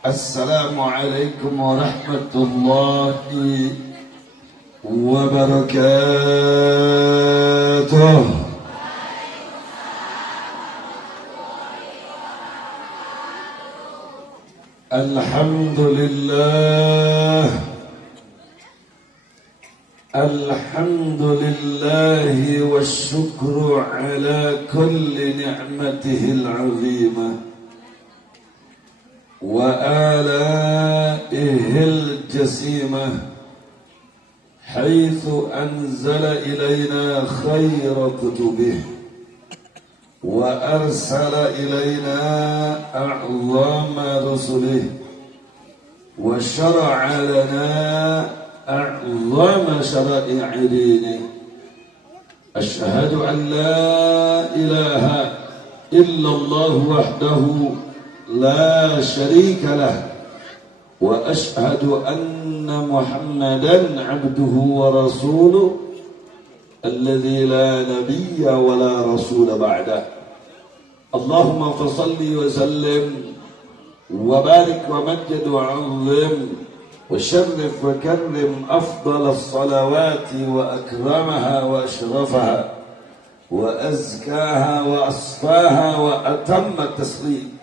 Assalamualaikum warahmatullahi wabarakatuh. Alhamdulillah, alhamdulillahi wasyukru ala kulli ni'matihil azimah wa alaihil jasimah haitsu anzala ilayna khayra kutubih wa arsala ilayna a'zama rusulih wa syara'a lana a'zama syara'i dinihi. Asyhadu an la ilaha illallah wahdahu la syarika lah wa ashhadu anna Muhammadan abduhu wa rasuluh alladzi la nabiyya wa la rasula ba'dah. Allahumma fasalli wa sallim wa barik wa majjid wa 'azzim wa syarrif wa karrim afdal as-salawati wa akramaha wa ashrafaha wa azkaha wa asfaha wa atamma taslim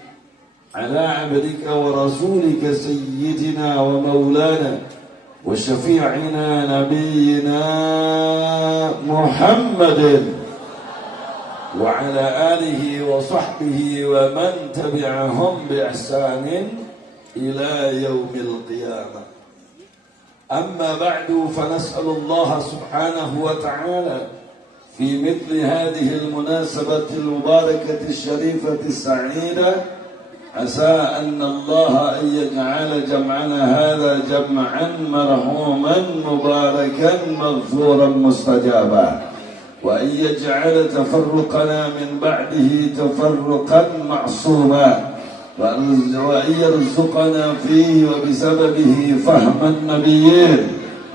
على عبدك ورسولك سيدنا ومولانا وشفيعنا نبينا محمد وعلى آله وصحبه ومن تبعهم بإحسان إلى يوم القيامة. أما بعد فنسأل الله سبحانه وتعالى في مثل هذه المناسبة المباركة الشريفة السعيدة عسى أن الله أن يجعل جمعنا هذا جمعا مرحوما مباركا مغفورا مستجابا وأن يجعل تفرقنا من بعده تفرقا معصوما وأن يرزقنا فيه وبسببه فهم النبيين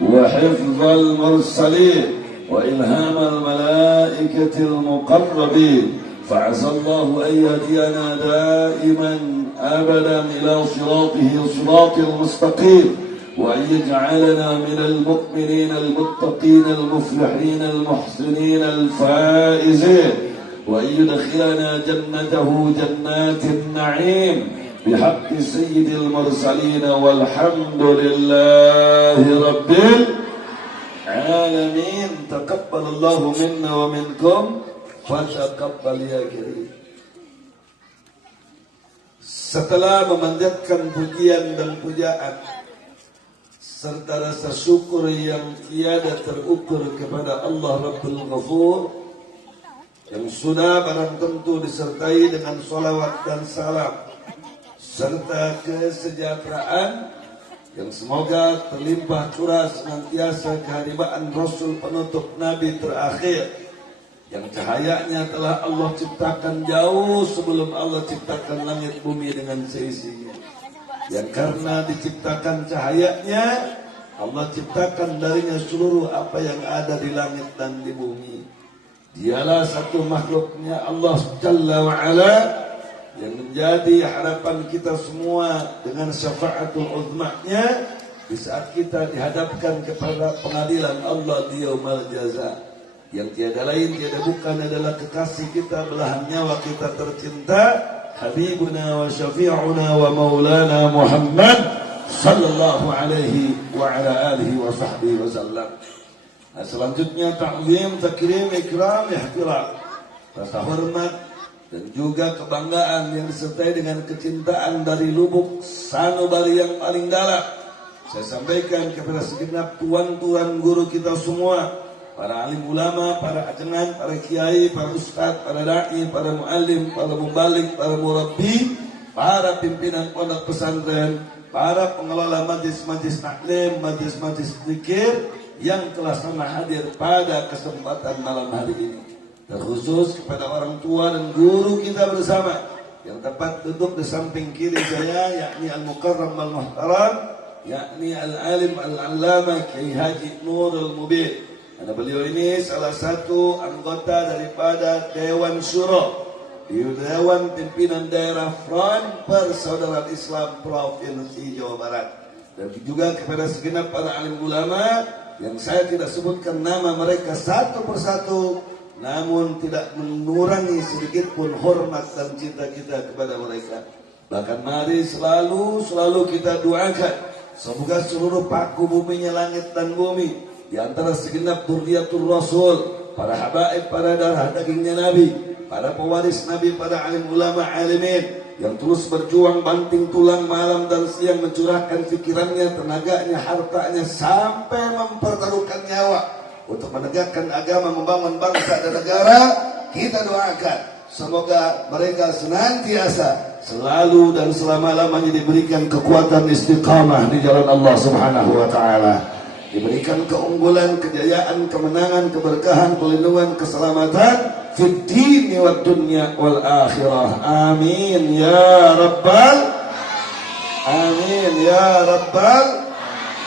وحفظ المرسلين وإلهام الملائكة المقربين. فعسى الله أن يهدينا دائما أبدا إلى صراطه صراط المستقيم وأن يجعلنا من المؤمنين المتقين المفلحين المحسنين الفائزين وأن يدخلنا جنته جنات النعيم بحق سيد المرسلين والحمد لله رب العالمين. تقبل الله منا ومنكم fataqabbal ya karim. Setelah memanjatkan pujian dan pujaan serta rasa syukur yang tiada terukur kepada Allah Rabbul Ghafur yang sudah barang tentu disertai dengan salawat dan salam serta kesejahteraan yang semoga terlimpah curah senantiasa kehadiran Rasul penutup Nabi terakhir yang cahayanya telah Allah ciptakan jauh sebelum Allah ciptakan langit bumi dengan seisinya. Yang karena diciptakan cahayanya, Allah ciptakan darinya seluruh apa yang ada di langit dan di bumi. Dialah satu makhluknya Allah Jalla wa'ala yang menjadi harapan kita semua dengan syafaatul uzma'nya di saat kita dihadapkan kepada pengadilan Allah di yaumul jaza. Yang tiada lain tiada bukan adalah kekasih kita, belahan nyawa kita tercinta, Habibuna wa syafi'una wa maulana Muhammad sallallahu alaihi wa ala alihi wa sahbihi wa sallam. Nah, selanjutnya ta'zim, takrim, ikram, ihtiram, rasa hormat dan juga kebanggaan yang disertai dengan kecintaan dari lubuk sanubari yang paling dalam. Saya sampaikan kepada segenap tuan-tuan guru kita semua, para alim ulama, para ajengan, para kiai, para ustadz, para da'i, para muallim, para mubalik, para murabbi, para pimpinan pondok pesantren, para pengelola majlis-majlis taklim, majlis-majlis zikir yang telah sama hadir pada kesempatan malam hari ini. Terkhusus kepada orang tua dan guru kita bersama yang tepat duduk di samping kiri saya, yakni Al-Mukarram Al-Muhtaram, yakni Al-Alim Al-Allamah Kiai Haji Nurul Mubin. Karena beliau ini salah satu anggota daripada Dewan Syuro di Dewan Pimpinan Daerah Front Persaudaraan Islam Provinsi Jawa Barat, dan juga kepada segenap para alim ulama yang saya tidak sebutkan nama mereka satu persatu, namun tidak mengurangi sedikit pun hormat dan cinta kita kepada mereka. Bahkan mari selalu kita doakan semoga seluruh paku buminya langit dan bumi, di antara segenap dzurriyyatur Rasul, para habaib, para darah dagingnya Nabi, para pewaris Nabi, para alim ulama alimin yang terus berjuang banting tulang malam dan siang mencurahkan pikirannya, tenaganya, hartanya sampai mempertaruhkan nyawa untuk menegakkan agama, membangun bangsa dan negara. Kita doakan semoga mereka senantiasa selalu dan selama-lamanya diberikan kekuatan istiqamah di jalan Allah Subhanahu wa taala, diberikan keunggulan, kejayaan, kemenangan, keberkahan, perlindungan, keselamatan fid dini wad dunya wal akhirah. Amin ya rabbal amin ya rabbal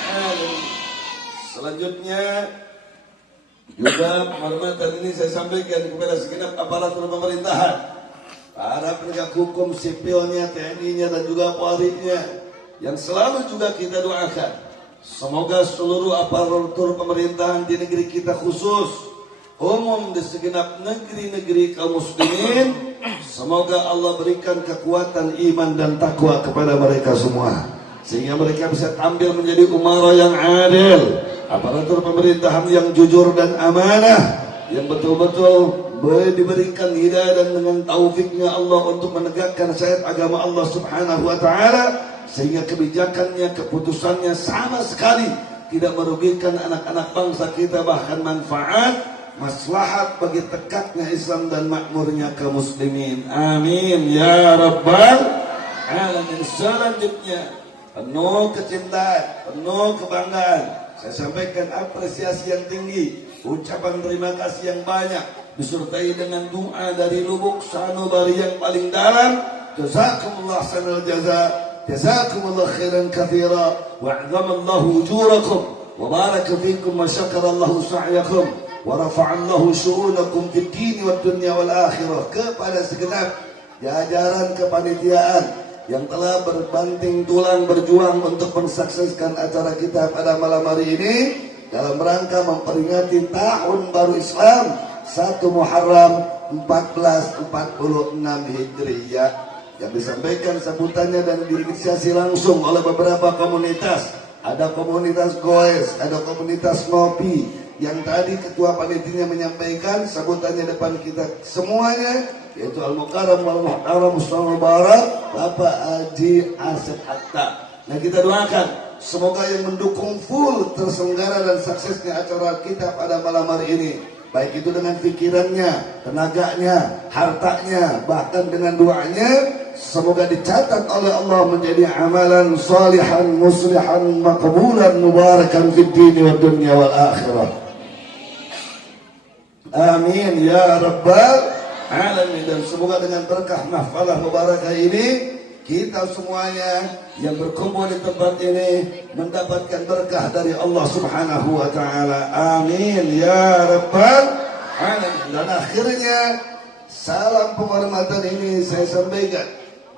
alamin. Selanjutnya juga penghormatan ini saya sampaikan kepada segenap aparatur pemerintahan, para penegak hukum sipilnya, TNI-nya dan juga Polri-nya, yang selalu juga kita doakan semoga seluruh aparatur pemerintahan di negeri kita, khusus umum di segenap negeri-negeri kaum muslimin, semoga Allah berikan kekuatan iman dan takwa kepada mereka semua, sehingga mereka bisa tampil menjadi umara yang adil, aparatur pemerintahan yang jujur dan amanah, yang betul-betul diberikan hidayah dan dengan taufiknya Allah untuk menegakkan syariat agama Allah Subhanahu wa taala, sehingga kebijakannya, keputusannya sama sekali tidak merugikan anak-anak bangsa kita, bahkan manfaat, maslahat bagi tegaknya Islam dan makmurnya kaum muslimin. Amin ya rabbal alamin. Selanjutnya penuh kecintaan, penuh kebanggaan, saya sampaikan apresiasi yang tinggi, ucapan terima kasih yang banyak, disertai dengan doa dari lubuk sanubari yang paling dalam. Jazakumullah sanal jaza, jazakumullah khairan katsira, wa 'azamallahu ujurakum, wa baraka fikum, wa syakarallahu sa'yakum, wa rafa'allahu syu'unakum fid dini wad dunya wal akhirah. Kepada segenap jajaran kepanitiaan yang telah berbanting tulang berjuang untuk mensukseskan acara kita pada malam hari ini dalam rangka memperingati tahun baru Islam 1 Muharram 1446 Hijriah, yang disampaikan sambutannya dan diinisiasi langsung oleh beberapa komunitas. Ada komunitas Goes, ada komunitas Ngopi, yang tadi ketua panitianya menyampaikan sambutannya depan kita semuanya, yaitu Al-Mukarram wal-Muhtaram Ustaz Mubarak Bapak Haji Asep Hatta. Nah, kita doakan semoga yang mendukung full terselenggara dan suksesnya acara kita pada malam hari ini, baik itu dengan pikirannya, tenaganya, hartanya, bahkan dengan doanya, semoga dicatat oleh Allah menjadi amalan salihan, muslihan, maqbulan, mubarakan fid dini wad dunya wal akhirah. Amin ya rabbal alamin. Dan semoga dengan berkah mahfalah mubarakah ini, kita semuanya yang berkumpul di tempat ini mendapatkan berkah dari Allah Subhanahu wa taala. Amin ya rabbal alamin. Dan akhirnya salam penghormatan ini saya sampaikan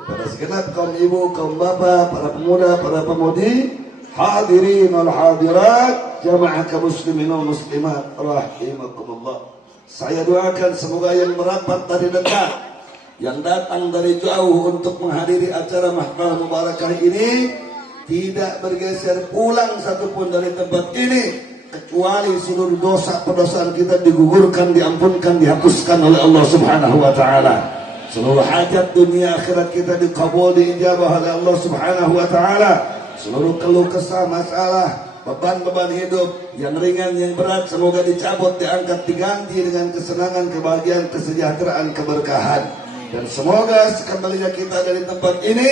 kepada segenap kaum ibu, kaum bapak, para pemuda, para pemudi, hadirin wal hadirat, jamaah kaum muslimin wal muslimat rahimakumullah. Saya doakan semoga yang merapat dari dekat, yang datang dari jauh untuk menghadiri acara mahfal mubarakah ini, tidak bergeser pulang satupun dari tempat ini, kecuali seluruh dosa pendosaan kita digugurkan, diampunkan, dihapuskan oleh Allah Subhanahu wa taala. Seluruh hajat dunia akhirat kita dikabul, diijabah oleh Allah Subhanahu wa taala. Seluruh keluh kesah, masalah, beban-beban hidup yang ringan, yang berat, semoga dicabut, diangkat, diganti dengan kesenangan, kebahagiaan, kesejahteraan, keberkahan. Dan semoga sekembalinya kita dari tempat ini,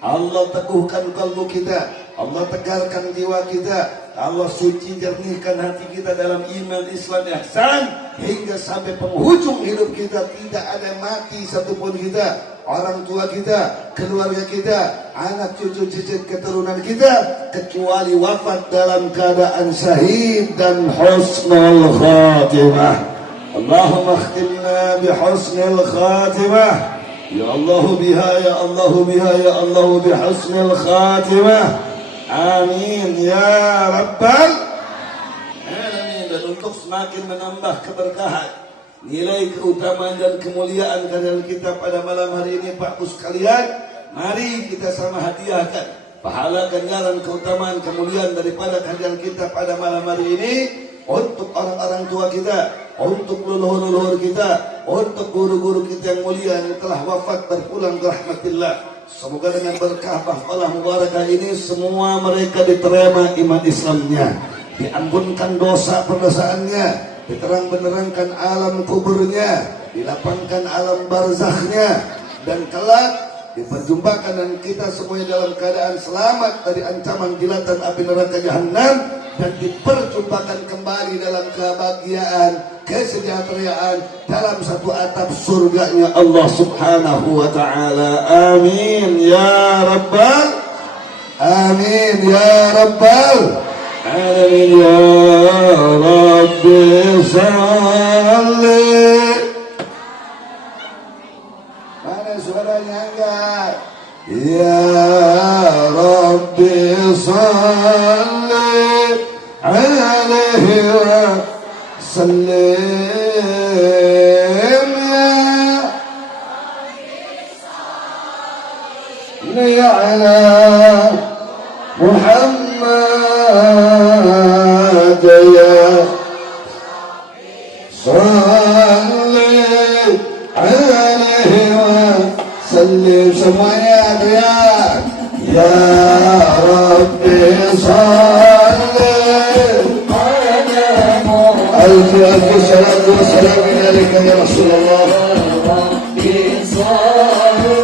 Allah teguhkan kalbu kita, Allah tegarkan jiwa kita, Allah suci jernihkan hati kita dalam iman, Islam, ihsan, hingga sampai penghujung hidup kita tidak ada mati satupun kita, orang tua kita, keluarga kita, anak cucu cicit keturunan kita, kecuali wafat dalam keadaan syahid dan husnul khatimah. اللهم اختمنا بحسن الخاتمة يا الله بها يا الله بها يا الله بحسن الخاتمة amin ya rabbal alamin. Dan untuk semakin menambah keberkahan, nilai keutamaan dan kemuliaan kajian kita pada malam hari ini, Pak Bu sekalian, mari kita sama hadiahkan pahala, ganjaran, keutamaan, kemuliaan daripada kajian kita pada malam hari ini untuk orang-orang tua kita, untuk leluhur-leluhur kita, untuk guru-guru kita yang mulia yang telah wafat berpulang ke rahmatillah. Semoga dengan berkah bahwalah mubarakah ini semua mereka diterima iman Islamnya, diampunkan dosa perdosaannya, diterang-benerangkan alam kuburnya, dilapangkan alam barzakhnya, dan kelak diperjumpakan dan kita semuanya dalam keadaan selamat dari ancaman jilatan api neraka jahanam, dan diperjumpakan kembali dalam kebahagiaan, kesejahteraan dalam satu atap surganya Allah Subhanahu wa taala. Amin ya rabbal amin ya rabbal alamin ya rabbi salli. Mana suaranya enggak? Ya rabbi salli alaihi wa sallim ya ala Muhammad ya salli alaihi wa sallim. Semuanya teriak ya rabbi salli ألف ألف صلاة وسلام عليك يا رسول الله.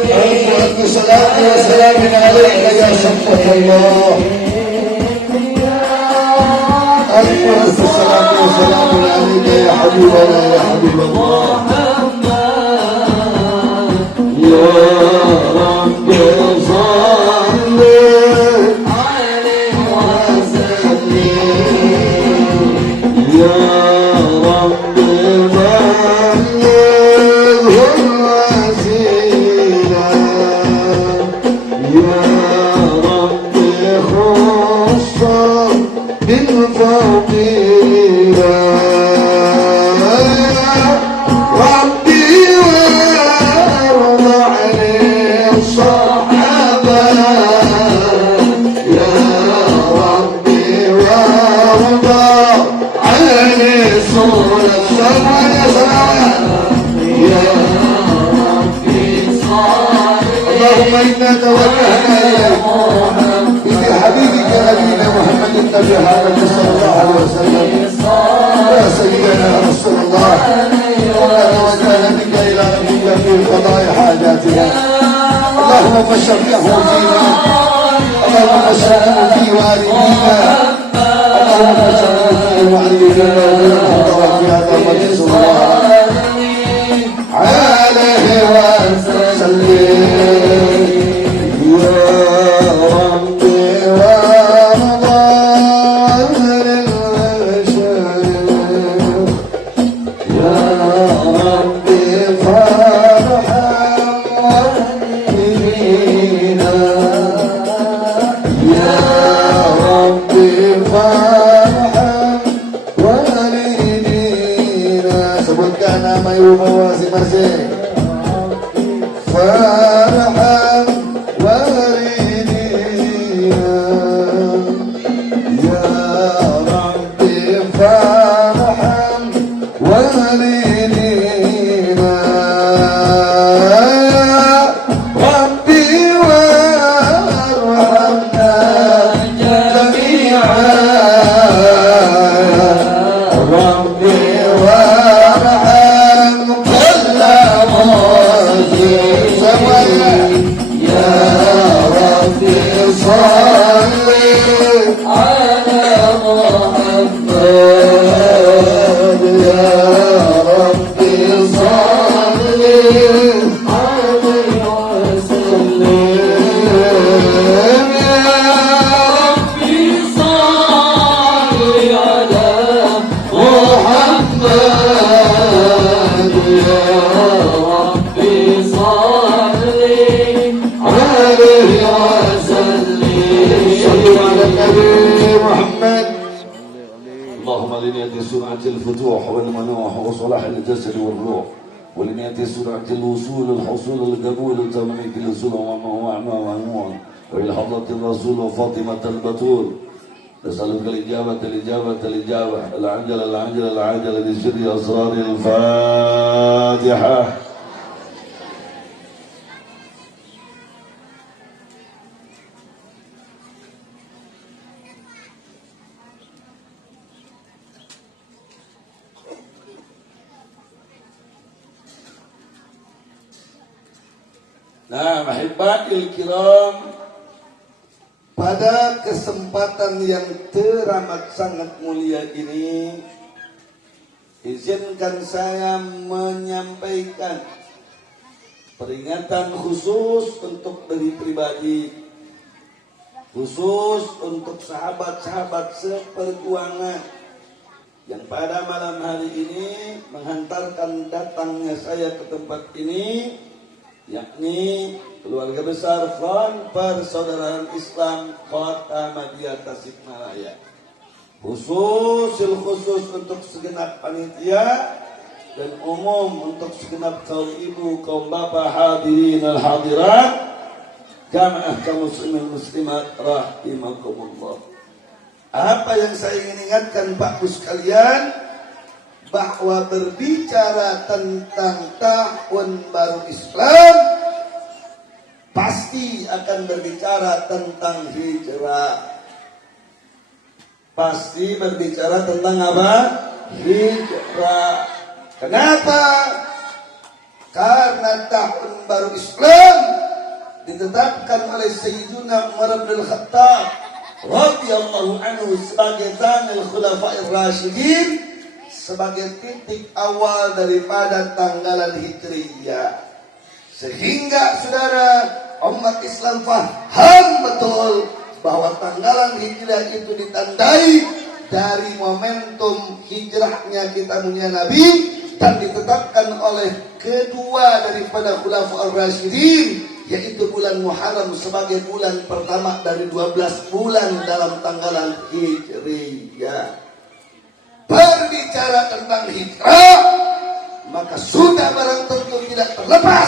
ألف ألف صلاة وسلام عليك يا شفة الله. ألف ألف صلاة وسلام عليك يا حبيبنا يا حبيب الله. يا رب صل عليه وسلم يا رب بلغه الوسيلة يا رب خص بالفضيلة ربي وارض عن الصحابة يا ربي وارض عن رسول الله يا سلام يا ربي صل اللهم إنا توجهنا إليك بحبيبك نبينا محمد النبي محمد صلى الله عليه وسلم يا سيدنا رسول الله وتوجهنا بك إلى نبيك في قضاء حاجاتنا اللهم فشفعه فينا اللهم فشفعه في والدينا اللهم فشفعه في والدينا وفي هذا المجلس عليه وسلم يا ربي وارضى عن البشر يا ربي فارحم والدينا يا ربي فارحم والدينا. Sebutkan nama ibu masing-masing. Farham walidina ya Rabbi farham walidina Rabbi warhamna jami'an Rabbi warham kulla muslim. Semuanya ya Rabbi salli ala Muhammad ya Rabbi salli alaihi wasallim ya Rabbi salli ala Muhammad ولنية سرعة الفتوح والمنوح وصلاح الجسد والروح ولنية سرعة الوصول الحصول القبول تملك الرسول ومعمون وإلى حضرة الرسول وفاطمة البتول نسألك الإجابة العجلة لسر أسرار الفاتحة. Nah, mahibatil kiram, pada kesempatan yang teramat sangat mulia ini, izinkan saya menyampaikan peringatan khusus untuk diri pribadi, khusus untuk sahabat-sahabat seperjuangan yang pada malam hari ini menghantarkan datangnya saya ke tempat ini, yakni keluarga besar Front Persaudaraan Islam Kota Ahmadiyah Tasikmalaya. Khusus untuk segenap panitia dan umum untuk segenap kaum ibu, kaum bapak, hadirin al-hadirat, jamaah kaum muslimin muslimat rahimakumullah. Apa yang saya ingin ingatkan Pak Bu sekalian, bahwa berbicara tentang tahun baru Islam pasti akan berbicara tentang hijrah. Pasti berbicara tentang apa? Hijrah. Kenapa? Karena tahun baru Islam ditetapkan oleh Sayyiduna Umar bin Khattab radhiyallahu anhu sebagai Tsanul Khulafa'ir Rasyidin, sebagai titik awal daripada tanggalan Hijriyah. Sehingga saudara umat Islam paham betul bahwa tanggalan Hijriyah itu ditandai dari momentum hijrahnya kita punya Nabi dan ditetapkan oleh kedua daripada Khulafaur Rasyidin, yaitu bulan Muharram sebagai bulan pertama dari 12 bulan dalam tanggalan Hijriyah. Berbicara tentang hijrah, maka sudah barang tentu tidak terlepas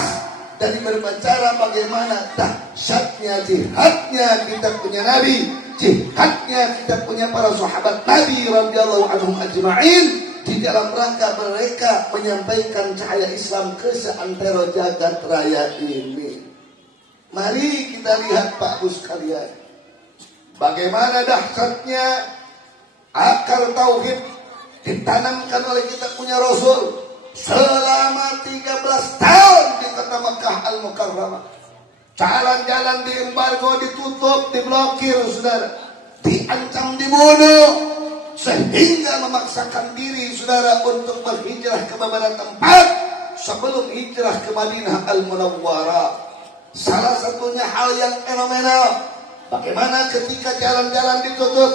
dari berbicara bagaimana dahsyatnya jihadnya kita punya Nabi, jihadnya kita punya para sahabat Nabi radhiyallahu anhum ajma'in di dalam rangka mereka menyampaikan cahaya Islam ke seantero jagat raya ini. Mari kita lihat Pak Bu sekalian, bagaimana dahsyatnya akar tauhid ditanamkan oleh kita punya Rasul selama 13 tahun di kota Makkah Al-Mukarramah. Jalan-jalan diembargo, ditutup, diblokir, saudara, diancam dibunuh, sehingga memaksakan diri saudara untuk berhijrah ke beberapa tempat sebelum hijrah ke Madinah Al-Munawwarah. Salah satunya hal yang fenomenal, bagaimana ketika jalan-jalan ditutup,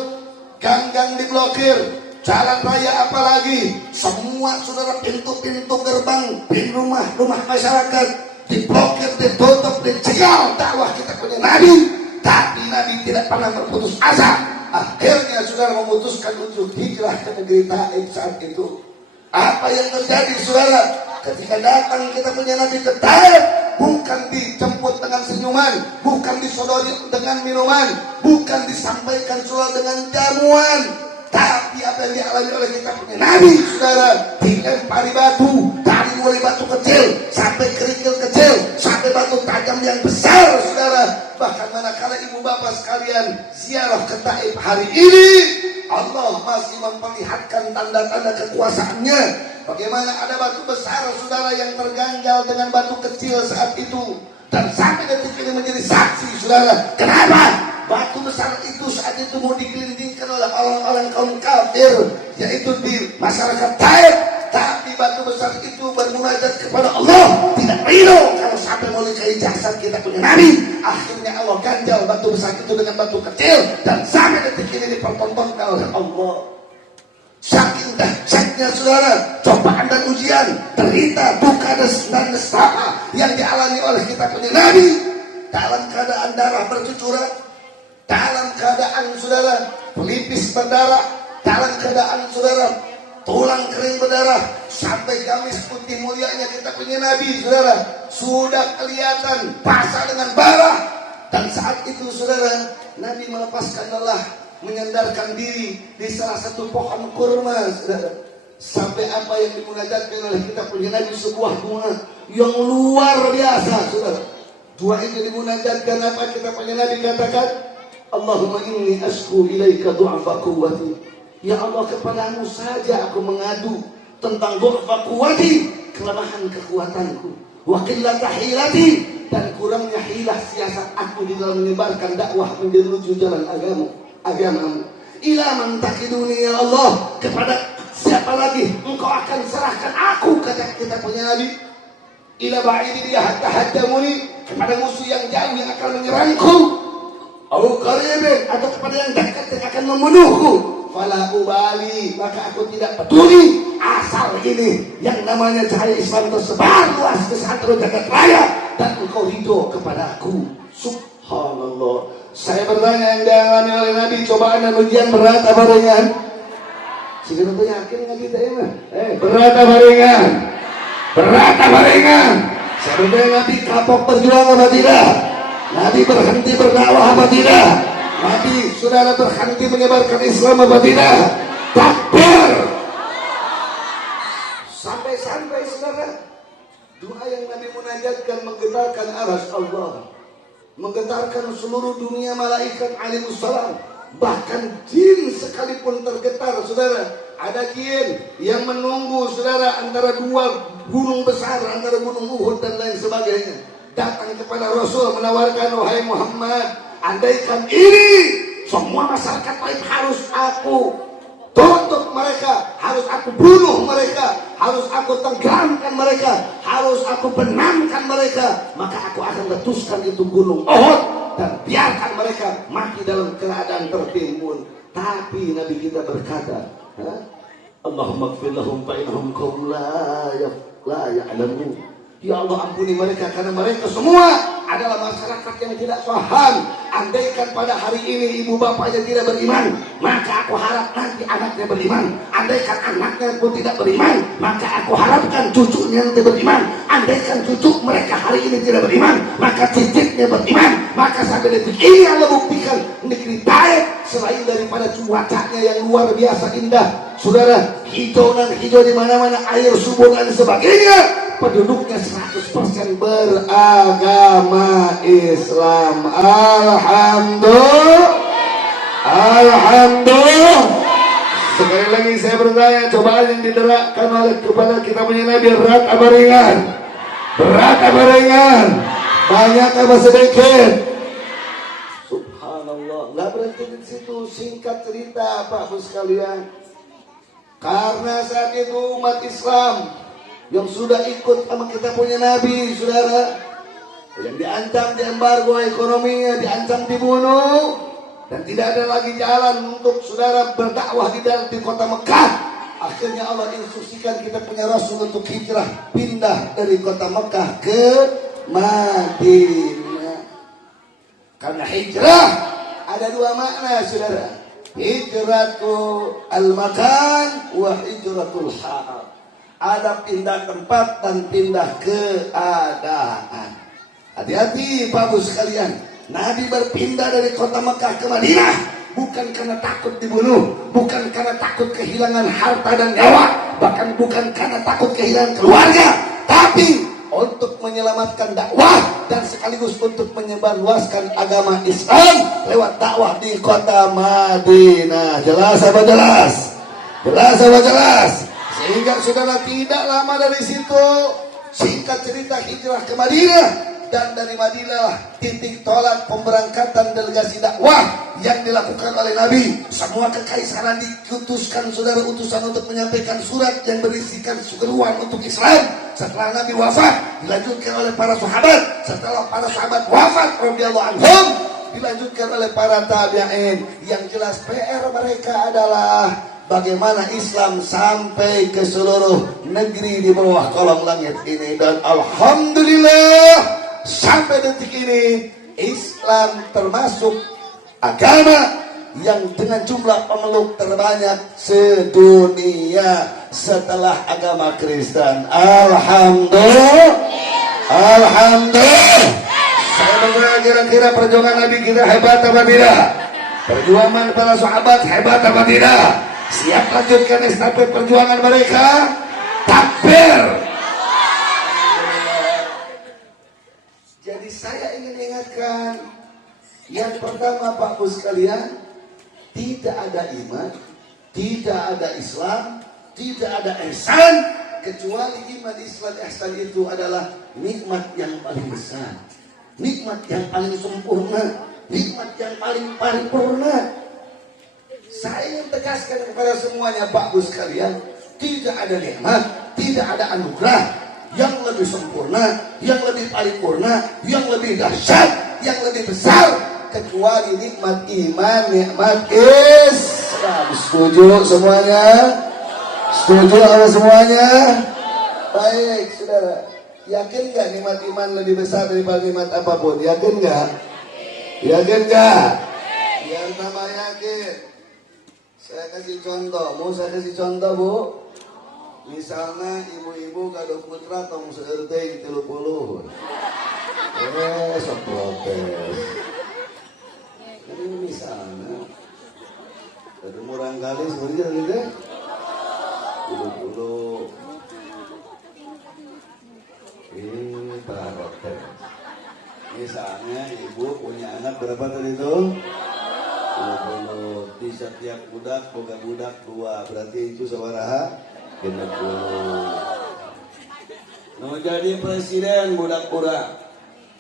gang-gang diblokir, jalan raya apalagi, semua saudara pintu-pintu gerbang di rumah-rumah masyarakat diblokir, ditutup, dicegal dakwah kita punya Nabi. Tapi Nabi tidak pernah berputus asa. Akhirnya saudara memutuskan untuk hijrah ke negeri Taif saat itu. Apa yang terjadi saudara? Ketika datang kita punya Nabi ke Taif, bukan dijemput dengan senyuman, bukan disodori dengan minuman, bukan disampaikan saudara dengan jamuan. Tapi apa yang dialami oleh kita punya Nabi saudara, dilempari batu, dari mulai batu kecil sampai kerikil kecil sampai batu tajam yang besar saudara. Bahkan manakala ibu bapak sekalian ziarah ke Taif hari ini, Allah masih memperlihatkan tanda-tanda kekuasaannya. Bagaimana ada batu besar saudara yang terganjal dengan batu kecil saat itu, dan sampai detik ini menjadi saksi saudara. Kenapa? Batu besar itu saat itu mau digelindingkan oleh orang-orang kaum kafir, yaitu di masyarakat Taif. Tapi batu besar itu bermunajat kepada Allah, tidak ridho kalau sampai melukai jasad kita punya Nabi. Akhirnya Allah ganjal batu besar itu dengan batu kecil, dan sampai detik ini dipertontonkan oleh Allah. Saking dahsyatnya saudara cobaan dan ujian, derita, duka dan nestapa yang dialami oleh kita punya Nabi, dalam keadaan darah bercucuran, dalam keadaan saudara pelipis berdarah, dalam keadaan saudara tulang kering berdarah sampai gamis putih mulianya kita punya Nabi saudara sudah kelihatan basah dengan bara. Dan saat itu saudara Nabi melepaskan lelah, menyandarkan diri di salah satu pohon kurma saudara. Sampai apa yang dimunajatkan oleh kita punya Nabi sebuah bunga yang luar biasa saudara. Dua itu dimunajatkan apa kita punya Nabi katakan, Allahumma inni asku ilaika du'afa quwwati. Ya Allah, kepadamu saja aku mengadu tentang du'afa quwwati, kelemahan kekuatanku, wa qillata hilati, dan kurangnya hilah siasat aku di dalam menyebarkan dakwah menuju jalan agamamu. Ila man takiduni ya Allah, kepada siapa lagi engkau akan serahkan aku, kata kita punya Nabi. Ila ba'idi dia hatta-hattamuni, kepada musuh yang jauh yang akan menyerangku, au qaribin, atau kepada yang dekat yang akan membunuhku, fala ubali, maka aku tidak peduli asal ini yang namanya cahaya Islam tersebar luas ke seluruh jagat raya dan engkau ridho kepadaku. Subhanallah. Saya bertanya, yang dialami oleh Nabi cobaan dan ujian berat apa ringan? Sehingga tentu yakin nggak kita ini? Berat apa ringan? Berat apa ringan? Saya bertanya, Nabi kapok berjuang apa tidak? Nabi berhenti berdakwah apa tidak? Nabi saudara berhenti menyebarkan Islam apa tidak? Takbir. Sampai saudara doa yang Nabi munajatkan menggetarkan aras Allah, menggetarkan seluruh dunia malaikat alaihissalam, bahkan jin sekalipun tergetar saudara. Ada jin yang menunggu saudara antara dua gunung besar, antara gunung Uhud dan lain sebagainya, datang kepada Rasul menawarkan, wahai Muhammad, andaikan ini semua masyarakat lain harus aku tutup mereka, harus aku bunuh mereka, harus aku tenggelamkan mereka, harus aku benamkan mereka, maka aku akan letuskan itu gunung Uhud dan biarkan mereka mati dalam keadaan tertimbun. Tapi Nabi kita berkata, Allahumma ighfir lahum fa innahum qaum la ya'lamun. Ya Allah, ampuni mereka karena mereka semua adalah masyarakat yang tidak paham. Andaikan pada hari ini ibu bapaknya tidak beriman, maka aku harap nanti anaknya beriman. Andaikan anaknya pun tidak beriman, maka aku harapkan cucunya nanti beriman. Andaikan cucu mereka hari ini tidak beriman, maka cicitnya beriman. Maka sampai detik ini Allah buktikan negeri baik selain daripada cuacanya yang luar biasa indah. Saudara, hijau dan hijau di mana-mana, air subur dan sebagainya. Penduduknya 100% beragama Islam. Alhamdulillah. Sekali lagi saya bertanya, cobaan yang diderakkan oleh kepada kita punya Nabi berat apa ringan? Berat apa ringan? Banyak apa sedikit? Subhanallah. Nggak berhenti di situ. Singkat cerita Pak Bu sekalian, karena saat itu umat Islam yang sudah ikut sama kita punya Nabi saudara, yang diancam diembargo ekonominya, diancam dibunuh, dan tidak ada lagi jalan untuk saudara berdakwah di kota Mekah. Akhirnya Allah instruksikan kita punya Rasul untuk hijrah, pindah dari kota Mekah ke Madinah. Karena hijrah ada dua makna saudara, hijratul al-makan wa hijratul hal. Ada pindah tempat dan pindah keadaan. Hati-hati Bapak sekalian, Nabi berpindah dari kota Mekah ke Madinah bukan karena takut dibunuh, bukan karena takut kehilangan harta dan nyawa, bahkan bukan karena takut kehilangan keluarga, tapi untuk menyelamatkan dakwah dan sekaligus untuk menyebarluaskan agama Islam lewat dakwah di kota Madinah. Jelas apa jelas? Jelas apa jelas? Sehingga saudara tidak lama dari situ, singkat cerita hijrah ke Madinah, dan dari Madinah titik tolak pemberangkatan delegasi dakwah yang dilakukan oleh Nabi. Semua kekaisaran diutuskan saudara utusan untuk menyampaikan surat yang berisikan seruan untuk Islam. Setelah Nabi wafat dilanjutkan oleh para sahabat, setelah para sahabat wafat radhiyallahu anhum dilanjutkan oleh para tabi'in. Yang jelas PR mereka adalah bagaimana Islam sampai ke seluruh negeri di bawah kolong langit ini. Dan alhamdulillah sampai detik ini Islam termasuk agama yang dengan jumlah pemeluk terbanyak sedunia setelah agama Kristen. Alhamdulillah. Alhamdulillah. Saya bertanya, kira-kira perjuangan Nabi kita hebat apa tidak? Perjuangan para sahabat hebat apa tidak? Siap lanjutkan estafet perjuangan mereka? Takbir. Jadi saya ingin ingatkan, yang pertama Pak Bu sekalian, tidak ada iman, tidak ada Islam, tidak ada ihsan, kecuali iman, Islam, ihsan itu adalah nikmat yang paling besar, nikmat yang paling sempurna, nikmat yang paling paripurna. Saya ingin tegaskan kepada semuanya Pak Bu sekalian, tidak ada nikmat, tidak ada anugerah yang lebih sempurna, yang lebih paripurna, yang lebih dahsyat, yang lebih besar kecuali nikmat iman, nikmat Islam. Setuju semuanya? Setuju apa semuanya? Baik, saudara. Yakin nggak nikmat iman lebih besar daripada nikmat apapun? Yakin nggak? Yakin nggak? Biar tambah yakin. Saya kasih contoh. Mau saya kasih contoh, Bu? Misalnya ibu-ibu kado putra tong seerteng 30. Sok protes. Ini misalnya kado murang kali sebenarnya gitu. 30. Ini protes. Misalnya ibu punya anak berapa tadi itu? 20. Di setiap budak boga budak 2, berarti itu sabaraha? 30. Mau jadi presiden budak kurang,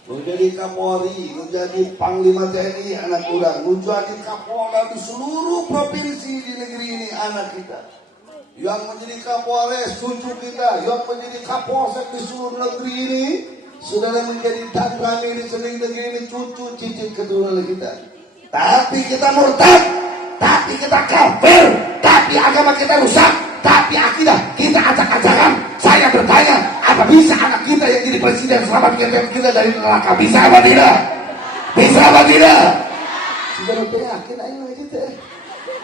mau jadi Kapolri, mau jadi Panglima TNI anak kurang, mau jadi Kapolda di seluruh provinsi di negeri ini anak kita. Yang menjadi Kapolres cucu kita, yang menjadi Kapolsek di seluruh negeri ini, saudara menjadi Danrami di seluruh negeri ini cucu cicit keturunan kita. Tapi kita murtad, tapi kita kafir, tapi agama kita rusak. Tapi akidah kita acak-acakan. Saya bertanya, apa bisa anak kita yang jadi presiden selamatkan kita dari neraka? Bisa apa tidak? Bisa apa tidak? Sudah yakin aja kita.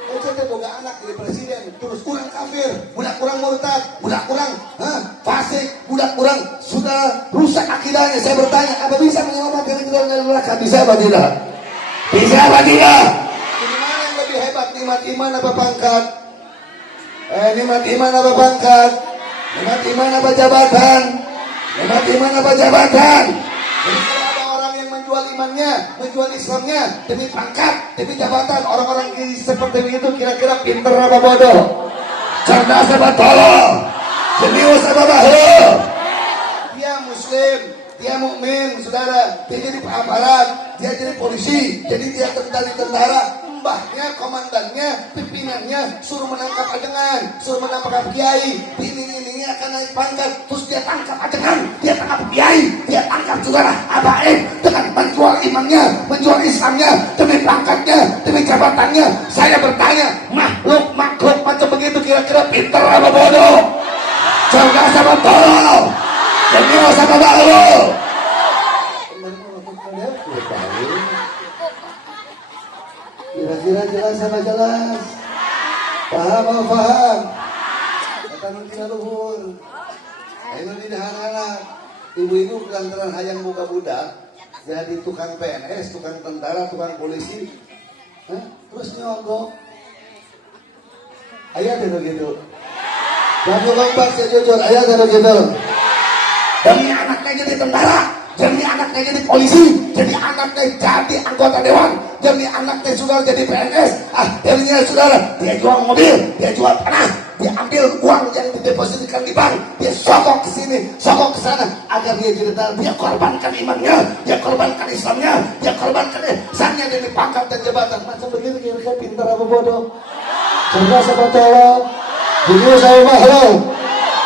Kita boga anak jadi presiden, terus kurang kafir, budak kurang murtad, budak kurang fasik, budak kurang sudah rusak akidahnya. Saya bertanya, apa bisa menyelamatkan kita dari neraka? Bisa apa tidak? Bisa apa tidak? Gimana yang lebih hebat, nikmat iman apa pangkat? Nikmat iman apa pangkat? Nikmat iman apa jabatan? Nikmat iman apa jabatan? Jadi kalau ada orang yang menjual imannya, menjual Islamnya demi pangkat, demi jabatan, orang-orang seperti itu kira-kira pintar apa bodoh? Cerdas apa tolol? Jenius apa bahlul? Dia muslim, dia mukmin, saudara. Dia jadi aparat, dia jadi polisi, jadi dia tentara. Mbahnya, komandannya, pimpinannya suruh menangkap ajengan, suruh menangkap kiai. Ini akan naik pangkat, terus dia tangkap ajengan, dia tangkap kiai, dia tangkap saudara abaib dengan menjual imannya, menjual Islamnya demi pangkatnya, demi jabatannya. Saya bertanya, makhluk macam begitu kira-kira pintar apa bodoh? Cerdas apa tolol? Jenius apa bahlul? Kira-kira jelas sama jelas? Paham apa paham? Kata nanti luhur. Ayo di anak-anak. Ibu-ibu pelantaran hayang buka budak, jadi tukang PNS, tukang tentara, tukang polisi, terus nyogok. Ayah ada begitu. Kamu kompak ya jujur, ayah ada begitu. Demi anaknya jadi tentara, demi anaknya jadi polisi, jadi anaknya jadi anggota dewan, demi anaknya saudara jadi PNS, akhirnya saudara dia jual mobil, dia jual tanah, dia ambil uang yang didepositkan di bank, dia sokok ke sini, sokok ke sana, agar dia jadi tentara. Dia korbankan imannya, dia korbankan Islamnya, dia korbankan ihsannya demi pangkat dan jabatan. Macam begitu kira-kira pintar apa bodoh? Cerdas apa tolol? Jenius apa bahlul?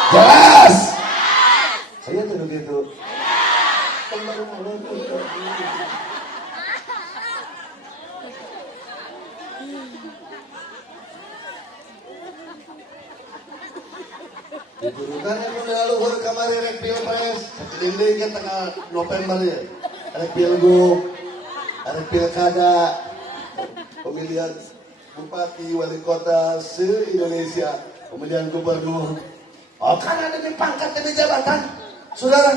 Jelas. Saya tuh begitu. Diturutan yang udah luhur kemarin rek pilpres, dindingnya tengah November ya. Rek pilgub, rek pilkada, pemilihan bupati, wali kota se-Indonesia, pemilihan gubernur. Oh, karena demi pangkat, demi jabatan, saudara,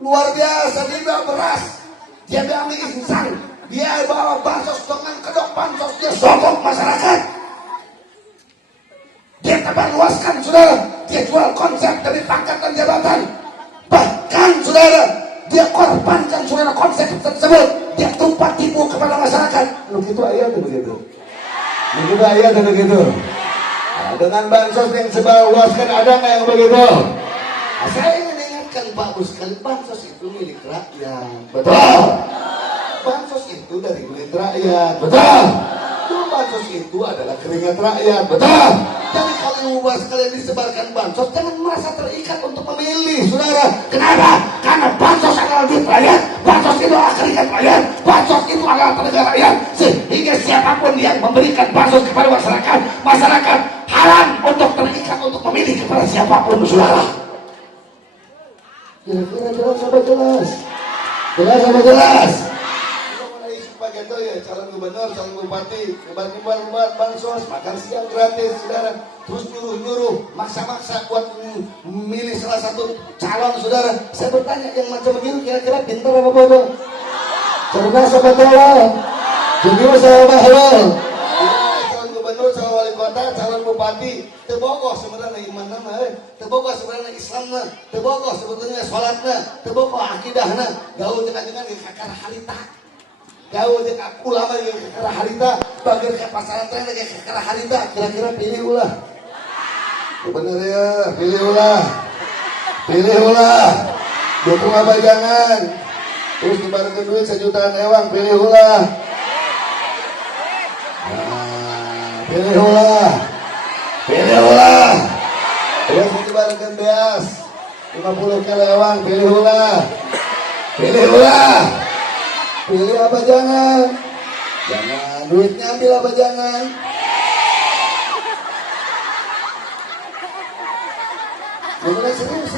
luar biasa. Dia bawa beras, dia bawa mie instan, dia bawa bansos dengan kedok bansos, dia sogok masyarakat. Dia tebarluaskan, saudara, dia jual konsep demi pangkat dan jabatan. Bahkan, saudara, dia korbankan, saudara, konsep tersebut. Dia tumpah tipu kepada masyarakat. Lu gitu ayah tuh begitu. Lu gitu ayah tuh begitu. Nah, dengan bansos yang sebarluaskan ada nggak yang begitu? Nah, saya ingin ingatkan Pak Bus sekali, bansos itu milik rakyat. Betul. Bansos itu dari kulit rakyat. Betul. Bansos itu adalah keringat rakyat. Betul. Jadi kalau luas kalian disebarkan bansos, jangan merasa terikat untuk memilih, saudara. Kenapa? Karena bansos adalah duit rakyat, bansos itu adalah keringat rakyat, bansos itu adalah tenaga rakyat. Sehingga siapapun yang memberikan bansos kepada masyarakat, masyarakat haram untuk terikat untuk memilih kepada siapapun, saudara. Kira-kira jelas apa jelas? Jelas apa jelas? Gitu ya, calon gubernur, calon bupati, kebar bansos, makan siang gratis, saudara. Terus nyuruh, maksa-maksa buat memilih salah satu calon, saudara. Saya bertanya, yang macam begini kira-kira pintar apa bodoh? Cerdas apa tolol? Jenius apa bahlul? Calon gubernur, calon wali kota, calon bupati, tebogoh sebenarnya iman nama, tebogoh sebenarnya Islamna, tebogoh sebetulnya sholatna, tebogoh akidahna, gaul jangan-jangan ke kakar harita. Jauh dengan ulama yang kekera harita, bagian ke pasaran tren yang kekera harita, kira-kira pilih ulah. Bener ya, pilih ulah. Dukung apa jangan. Terus dibarengin duit sejutaan ewang, pilih ulah. Nah, pilih ulah. Terus dibarengin beas, 50 kilo ewang, pilih ulah. Pilih apa jangan? Jangan. Duitnya ambil apa jangan? Beneran serius.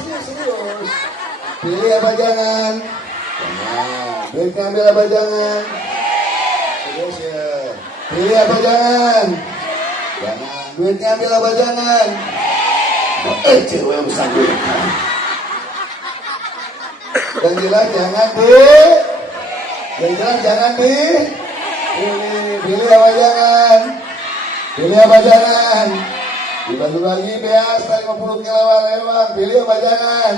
Pilih apa jangan? Jangan. Duitnya ambil apa jangan? Serius ya. Pilih apa jangan? Jangan. Duitnya ambil apa jangan? Cewek usah duit. Dan jelas jangan jangan pilih apa jangan? Pilih apa jangan? Dibantu lagi bias 50 kilo lewat. Pilih apa jangan?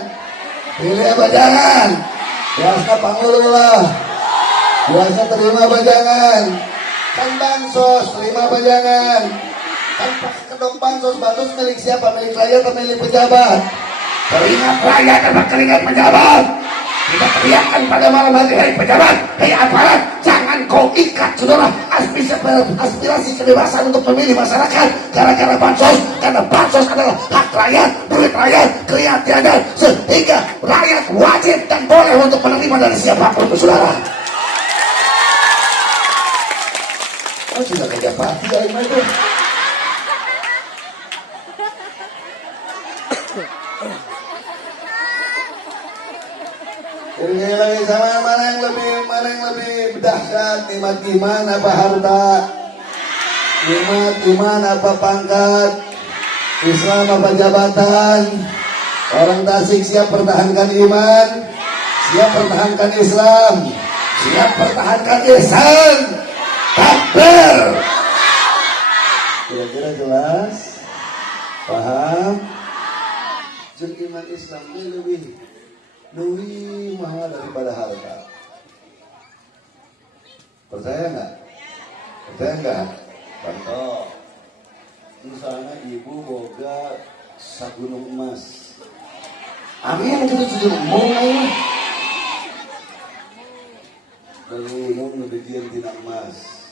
Biasanya panggul lah. Biasa terima apa jangan? Kan bansos, terima apa jangan? Kan kedok bansos milik siapa? Milik rakyat atau milik pejabat? Keringat rakyat atau keringat pejabat? Kita teriakkan pada malam hari pejabat, aparat, jangan kau ikat, saudara, aspirasi kebebasan untuk memilih masyarakat gara-gara bansos, karena bansos adalah hak rakyat, duit rakyat, kelihatannya, sehingga rakyat wajib dan boleh untuk menerima dari siapapun, saudara. Oh, sudah kerja pati ya itu. Jadi lagi sama mana yang lebih dahsyat, nikmat iman apa harta, nikmat iman apa pangkat, Islam apa jabatan. Orang Tasik siap pertahankan iman, siap pertahankan Islam, siap pertahankan ihsan. Takbir. Kira-kira jelas, paham? Jadi iman Islam ini lebih mahal daripada harta. Percaya nggak? Contoh, misalnya ibu boga sagunung emas. Amin kita tujuh ngomong. Galunung ngebijian tina emas,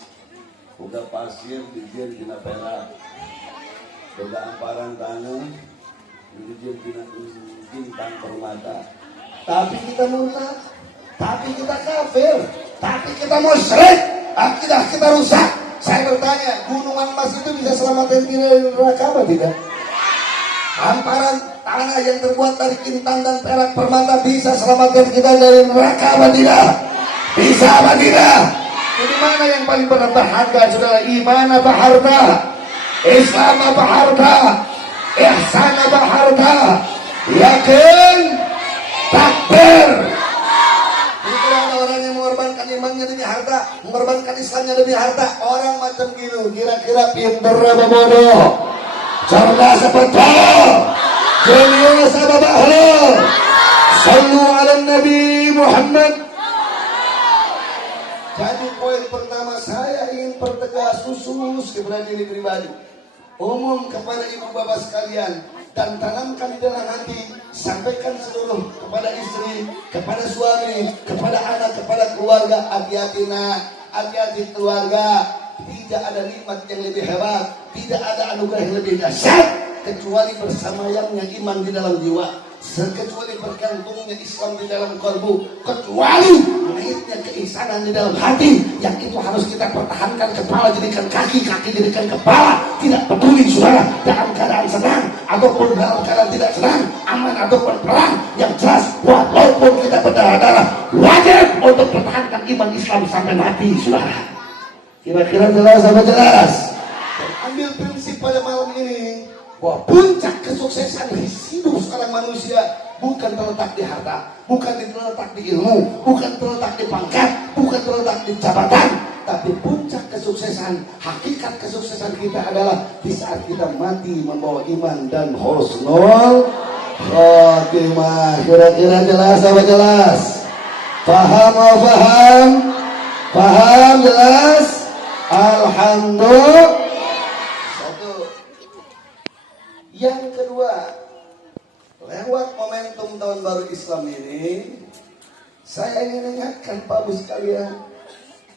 boga pasir bijian tina perak, boga amparan tanah bijian tina bintang permata. Tapi kita murtad, tapi kita kafir, tapi kita musyrik, akidah kita rusak. Saya bertanya, gunungan emas itu bisa selamatkan kita dari neraka apa tidak? Hamparan tanah yang terbuat dari intan dan perak permata bisa selamatkan kita dari neraka apa tidak? Bisa apa tidak? Jadi mana yang paling berharga, saudara? Iman apa harta? Islam apa harta? Ihsan apa harta? Yakin? Takbir. Jadi kalau ada orang yang mengorbankan imannya demi harta, mengorbankan Islamnya demi harta, orang macam gitu, kira-kira pintar apa bodoh? Cerdas apa tol? Jenius apa bahlul? Sallu ala Nabi Muhammad. Jadi poin pertama, saya ingin pertegas khusus kepada diri pribadi, umum kepada ibu bapak sekalian, dan tanamkan di dalam hati, sampaikan seluruh kepada istri, kepada suami, kepada anak, kepada keluarga. Hati-hati nak, hati-hati keluarga. Tidak ada nikmat yang lebih hebat, tidak ada anugerah yang lebih dahsyat kecuali bersamayangnya iman di dalam jiwa, kecuali bergantungnya Islam di dalam kalbu, kecuali naiknya keisanan di dalam hati. Yang itu harus kita pertahankan. Kepala jadikan kaki, kaki jadikan kepala. Tidak peduli saudara dalam keadaan senang ataupun dalam keadaan tidak senang, aman ataupun perang. Yang jelas, walaupun kita berdarah-darah, wajib untuk pertahankan iman Islam sampai mati, saudara. Kira-kira jelas apa jelas? Ambil prinsip pada malam ini bahwa puncak kesuksesan hidup seorang manusia bukan terletak di harta, bukan terletak di ilmu, bukan terletak di pangkat, bukan terletak di jabatan, tapi puncak kesuksesan, hakikat kesuksesan kita adalah di saat kita mati membawa iman dan husnul khotimah. Kira-kira jelas apa jelas? Paham apa paham? Paham jelas? Alhamdulillah. Satu. Yang kedua, lewat momentum tahun baru Islam ini, saya ingin ingatkan Pak Bu sekalian,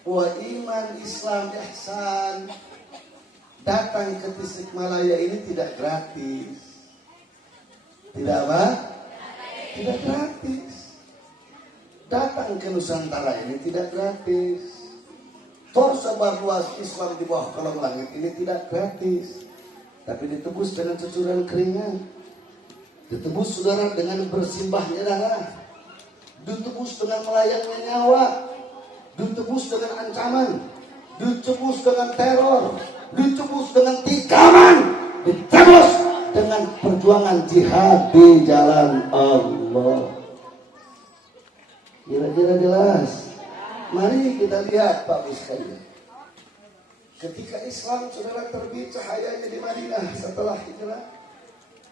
bahwa iman, Islam, ihsan datang ke Tasikmalaya ini tidak gratis. Tidak apa? Tidak gratis. Datang ke Nusantara ini tidak gratis. Tersebar luas Islam di bawah kolong langit ini tidak gratis, tapi ditebus dengan cucuran keringat, ditebus saudara dengan bersimbahnya darah, ditebus dengan melayangnya nyawa, ditebus dengan ancaman, ditebus dengan teror, ditebus dengan tikaman, ditebus dengan perjuangan jihad di jalan Allah. Kira-kira jelas? Mari kita lihat Pak Bu sekalian. Ketika Islam saudara terbit cahayanya di Madinah setelah hijrah,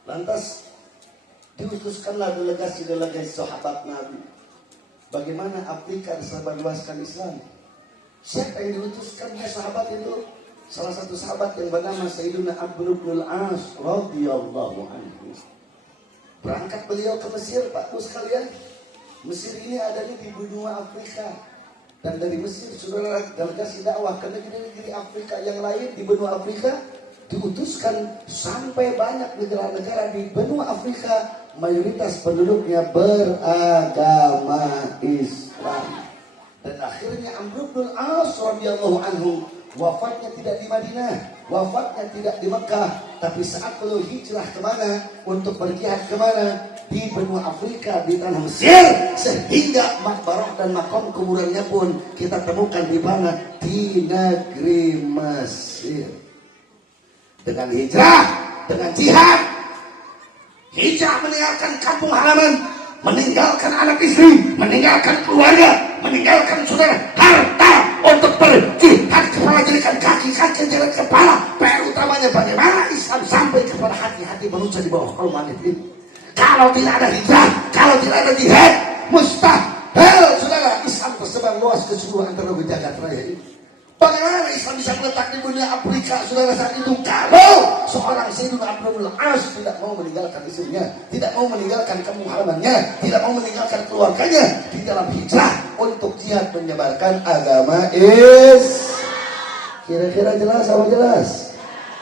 lantas diutuskanlah delegasi-delegasi sahabat Nabi. Bagaimana Afrika disebarluaskan Islam? Siapa yang diutuskannya sahabat itu? Salah satu sahabat yang bernama Sayyidina Amr bin al-As radhiyallahu anhu. Berangkat beliau ke Mesir Pak Bu sekalian. Mesir ini adanya di benua Afrika. Dan dari Mesir saudara delegasi dakwah ke negeri-negeri Afrika yang lain di benua Afrika diutuskan sampai banyak negara-negara di benua Afrika, mayoritas penduduknya beragama Islam. Dan akhirnya Amr bin al-As radhiyallahu anhu wafatnya tidak di Madinah, wafatnya tidak di Mekah, tapi saat beliau hijrah kemana? Untuk berjihad kemana? Di benua Afrika, di tanah Mesir, sehingga makbarah dan makam kuburannya pun kita temukan di mana? Di negeri Mesir. Dengan hijrah, dengan jihad, hijrah meninggalkan kampung halaman, meninggalkan anak istri, meninggalkan keluarga, meninggalkan saudara, harta untuk berjihad kepala jadikan kaki, kaki jadikan kepala. PR utamanya bagaimana Islam sampai kepada hati-hati manusia di bawah kolong langit ini. Kalau tidak ada hijrah, kalau tidak ada jihad, mustahil saudara Islam tersebar luas ke seluruh antara jagat raya ini. Bagaimana Islam bisa meletak di dunia Afrika saudara saat itu kalau seorang Sayyidina Amr bin al-As tidak mau meninggalkan istrinya, tidak mau meninggalkan kampung halamannya, tidak mau meninggalkan keluarganya di dalam hijrah untuk jihad menyebarkan agama Kira-kira jelas apa jelas?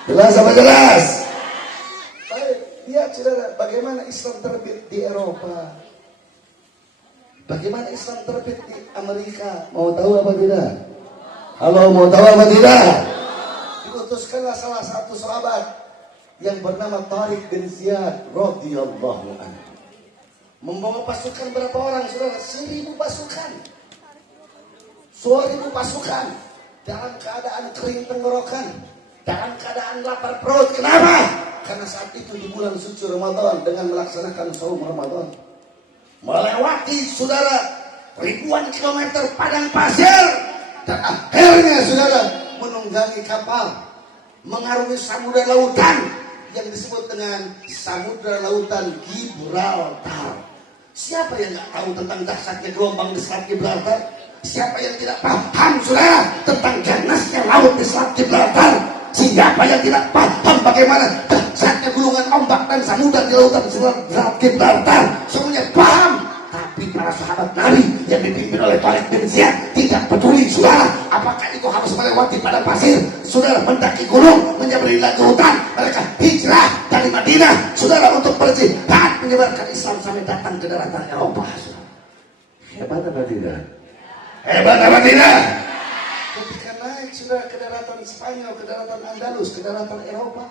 Jelas apa jelas? Baik, lihat saudara bagaimana Islam terbit di Eropa, bagaimana Islam terbit di Amerika. Mau tahu apa tidak? Halo, mau tahu apa tidak? Diutuskanlah salah satu sahabat yang bernama Tariq bin Ziyad radhiyallahu anhu, membawa pasukan berapa orang saudara? 1000 pasukan. 10.000 pasukan dalam keadaan kering tenggorokan, dalam keadaan lapar perut. Kenapa? Karena saat itu di bulan suci Ramadan dengan melaksanakan saum Ramadan, melewati saudara ribuan kilometer padang pasir, dan akhirnya saudara menunggangi kapal mengarungi samudra lautan yang disebut dengan samudra lautan Gibraltar. Siapa yang nggak tahu tentang dahsyatnya gelombang di Selat Gibraltar? Siapa yang tidak paham saudara tentang ganasnya laut di Selat Gibraltar? Siapa yang tidak paham bagaimana dahsyatnya gulungan ombak dan samudra di lautan Selat Gibraltar? Semuanya paham. Tapi para sahabat Nabi yang dipimpin oleh Tariq bin Ziyad tidak peduli saudara apakah itu harus melewati padang pasir, saudara mendaki gunung, menyeberangi lautan. Mereka hijrah dari Madinah saudara untuk berjihad menyebarkan Islam sampai datang ke daratan Eropa. Hebat apa tidak? Hebat apa tidak? Ketika naik saudara ke daratan Spanyol, ke daratan Andalus, ke daratan Eropa,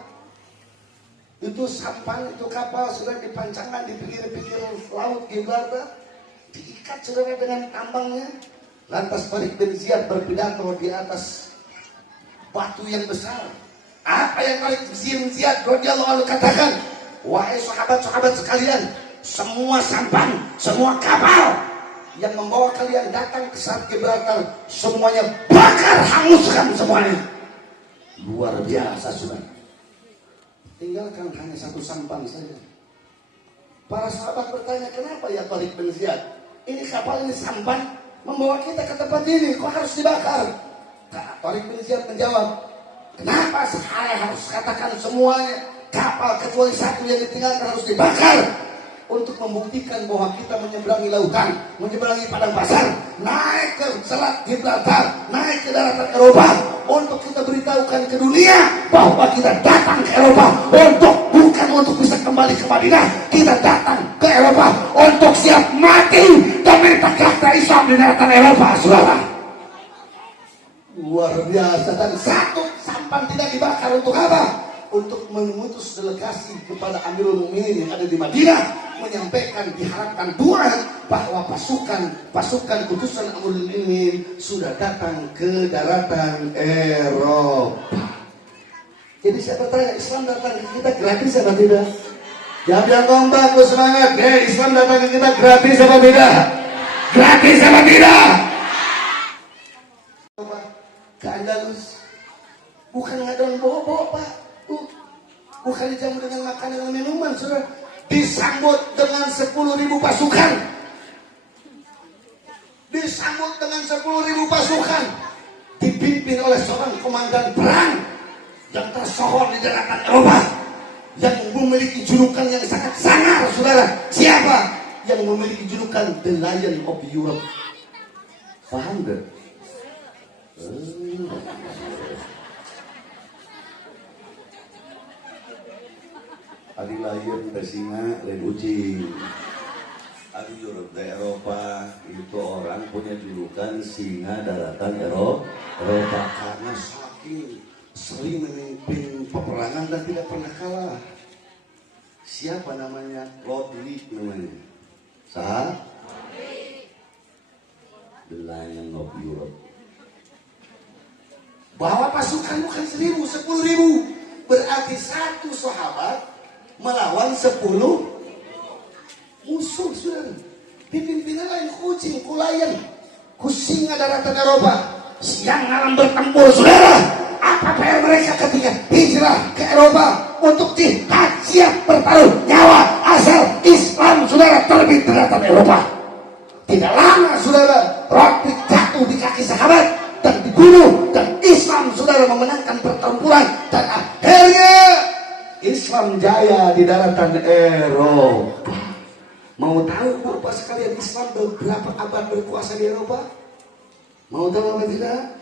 itu sampan, itu kapal sudah dipancangkan di pinggir-pinggir laut Gibraltar, diikat saudara dengan tambangnya. Lantas Tariq bin Ziyad berpidato di atas batu yang besar. Apa yang Tariq bin Ziyad radhiyallahu anhu katakan? Wahai sahabat-sahabat sekalian, semua sampan, semua kapal yang membawa kalian datang ke Selat Gibraltar, semuanya bakar, hanguskan semuanya. Luar biasa saudara. Tinggalkan hanya satu sampan saja. Para sahabat bertanya, kenapa ya Tariq bin Ziyad? Ini kapal, ini sampan membawa kita ke tempat ini, kok harus dibakar? Tariq bin Ziyad menjawab, kenapa saya harus katakan semuanya? Kapal kecuali satu yang ditinggalkan harus dibakar, untuk membuktikan bahwa kita menyeberangi lautan, menyeberangi padang pasir, naik ke Selat Gibraltar, naik ke daratan Eropa, untuk kita beritahukan ke dunia bahwa kita datang ke Eropa bukan untuk bisa kembali ke Madinah. Kita datang ke Eropa untuk siap mati dan menegakkan Islam di daratan Eropa, saudara. Luar biasa. Dan satu sampan tidak dibakar untuk apa? Untuk memutus delegasi kepada Amirul Mukminin yang ada di Madinah, menyampaikan diharapkan doa bahwa pasukan kutusan Amirul Mukminin sudah datang ke daratan Eropa. Jadi saya bertanya, Islam datang ke kita gratis apa tidak? Jangan bilang kompak, lu semangat. Islam datang ke kita gratis apa tidak? Gratis apa tidak? Ke Andalus bukan ngadon bobo pak, bukan dijamu dengan makanan dan minuman, saudara. Disambut dengan 10.000 pasukan. Disambut dengan 10.000 pasukan, dipimpin oleh seorang komandan perang yang tersohor di daratan Eropa, yang memiliki julukan yang sangat sangar, saudara. Siapa? Yang memiliki julukan The Lion of Europe. Paham gak? Adi lion ke singa, lain ucing. Adi Europe di Eropa, itu orang punya julukan singa daratan Eropa karena saking sering memimpin peperangan dan tidak pernah kalah. Siapa namanya? Lord Lee namanya. Sah? The Lion of Europe. Bawa pasukan bukan 1.000, 10.000. Berarti satu sahabat melawan 10 musuh, saudara. Dipimpin oleh kucing, kulayan, kusinga daratan Eropa. Siang malam bertempur, saudara. Apa PR mereka ketika hijrah ke Eropa untuk jihad, siap bertaruh nyawa asal Islam, saudara, terbit di daratan Eropa. Tidak lama, saudara, roti jatuh di kaki sahabat dan dibunuh, dan Islam, saudara, memenangkan pertempuran, dan akhirnya Islam jaya di daratan Eropa. Mau tahu Bapak sekalian Islam berapa abad berkuasa di Eropa? Mau tahu apa tidak?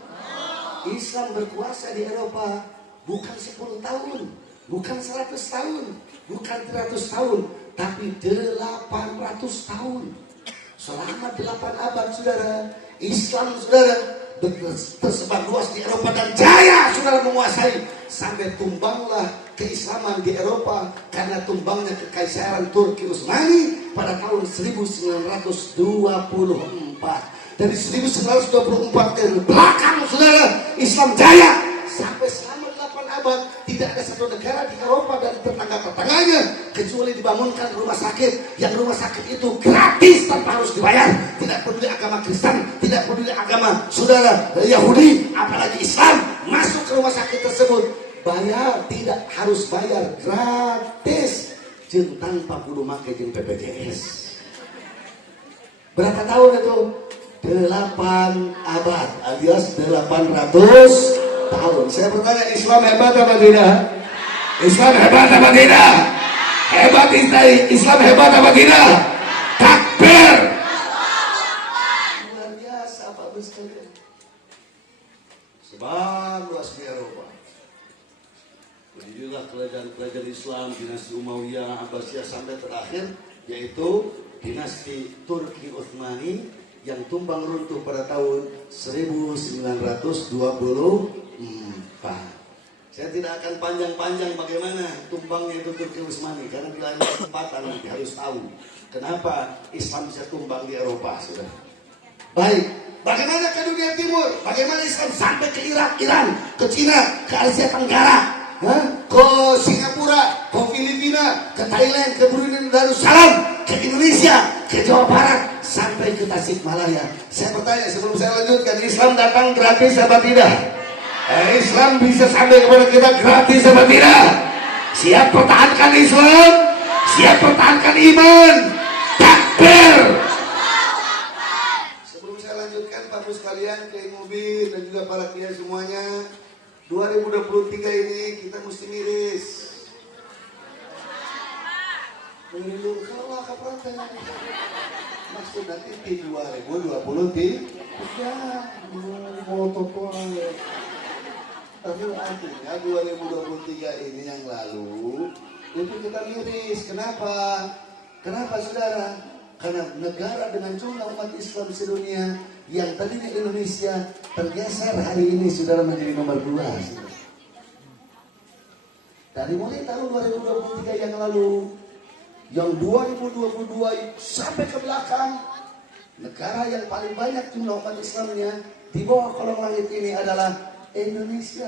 Islam berkuasa di Eropa bukan 10 tahun, bukan 100 tahun, bukan 300 tahun, tapi 800 tahun. Selama 8 abad, saudara, Islam, saudara, tersebar luas di Eropa dan jaya, saudara, menguasai sampai tumbanglah keislaman di Eropa karena tumbangnya kekaisaran Turki Utsmani pada tahun 1924. dari 1924 ke belakang saudara, Islam jaya sampai selama 8 abad. Tidak ada satu negara di Eropa dan tetangga-tetangganya kecuali dibangunkan rumah sakit, yang rumah sakit itu gratis tanpa harus dibayar. Tidak peduli agama Kristen, tidak peduli agama saudara Yahudi, apalagi Islam, masuk ke rumah sakit tersebut bayar, tidak harus bayar, gratis, jeung tanpa kudu make jeung BPJS. Berapa tahun itu? 8 abad alias 800 tahun. Saya bertanya, Islam hebat apa tidak? Islam hebat apa tidak? Hebat Islam hebat apa tidak? Takbir. Luar biasa Pak Bos sekalian. Sebar luas di Eropa. Berdirilah kerajaan-kerajaan Islam, dinasti Umayyah, Abbasiyah sampai terakhir yaitu dinasti Turki Utsmani yang tumbang runtuh pada tahun 1924. Saya tidak akan panjang-panjang bagaimana tumbangnya itu Turki Utsmani, karena di lain kesempatan nanti harus tahu kenapa Islam bisa tumbang di Eropa, saudara. Baik, bagaimana ke dunia timur? Bagaimana Islam sampai ke Irak, Iran, ke Cina, ke Asia Tenggara, ke Singapura, ke Filipina, ke Thailand, ke Brunei Darussalam, ke Indonesia, ke Jawa Barat, sampai ke Tasikmalaya. Saya bertanya sebelum saya lanjutkan, Islam datang gratis apa tidak? Islam bisa sampai kepada kita gratis apa tidak? Siap pertahankan Islam? Siap pertahankan iman? Takbir! Sebelum saya lanjutkan, Bapak sekalian, Kiai Mubin dan juga para kiai semuanya, 2023 ini kita mesti miris. Mengilu kalau kapan maksud nanti di 2023 mau topo. Tapi artinya 2023 ini yang lalu itu kita miris. Kenapa? Kenapa saudara? Karena negara dengan jumlah umat Islam sedunia yang tadinya Indonesia tergeser hari ini saudara menjadi nomor 2. Dari mulai tahun 2023 yang lalu, yang 2022 sampai ke belakang, negara yang paling banyak jumlah umat Islamnya di bawah kolong langit ini adalah Indonesia.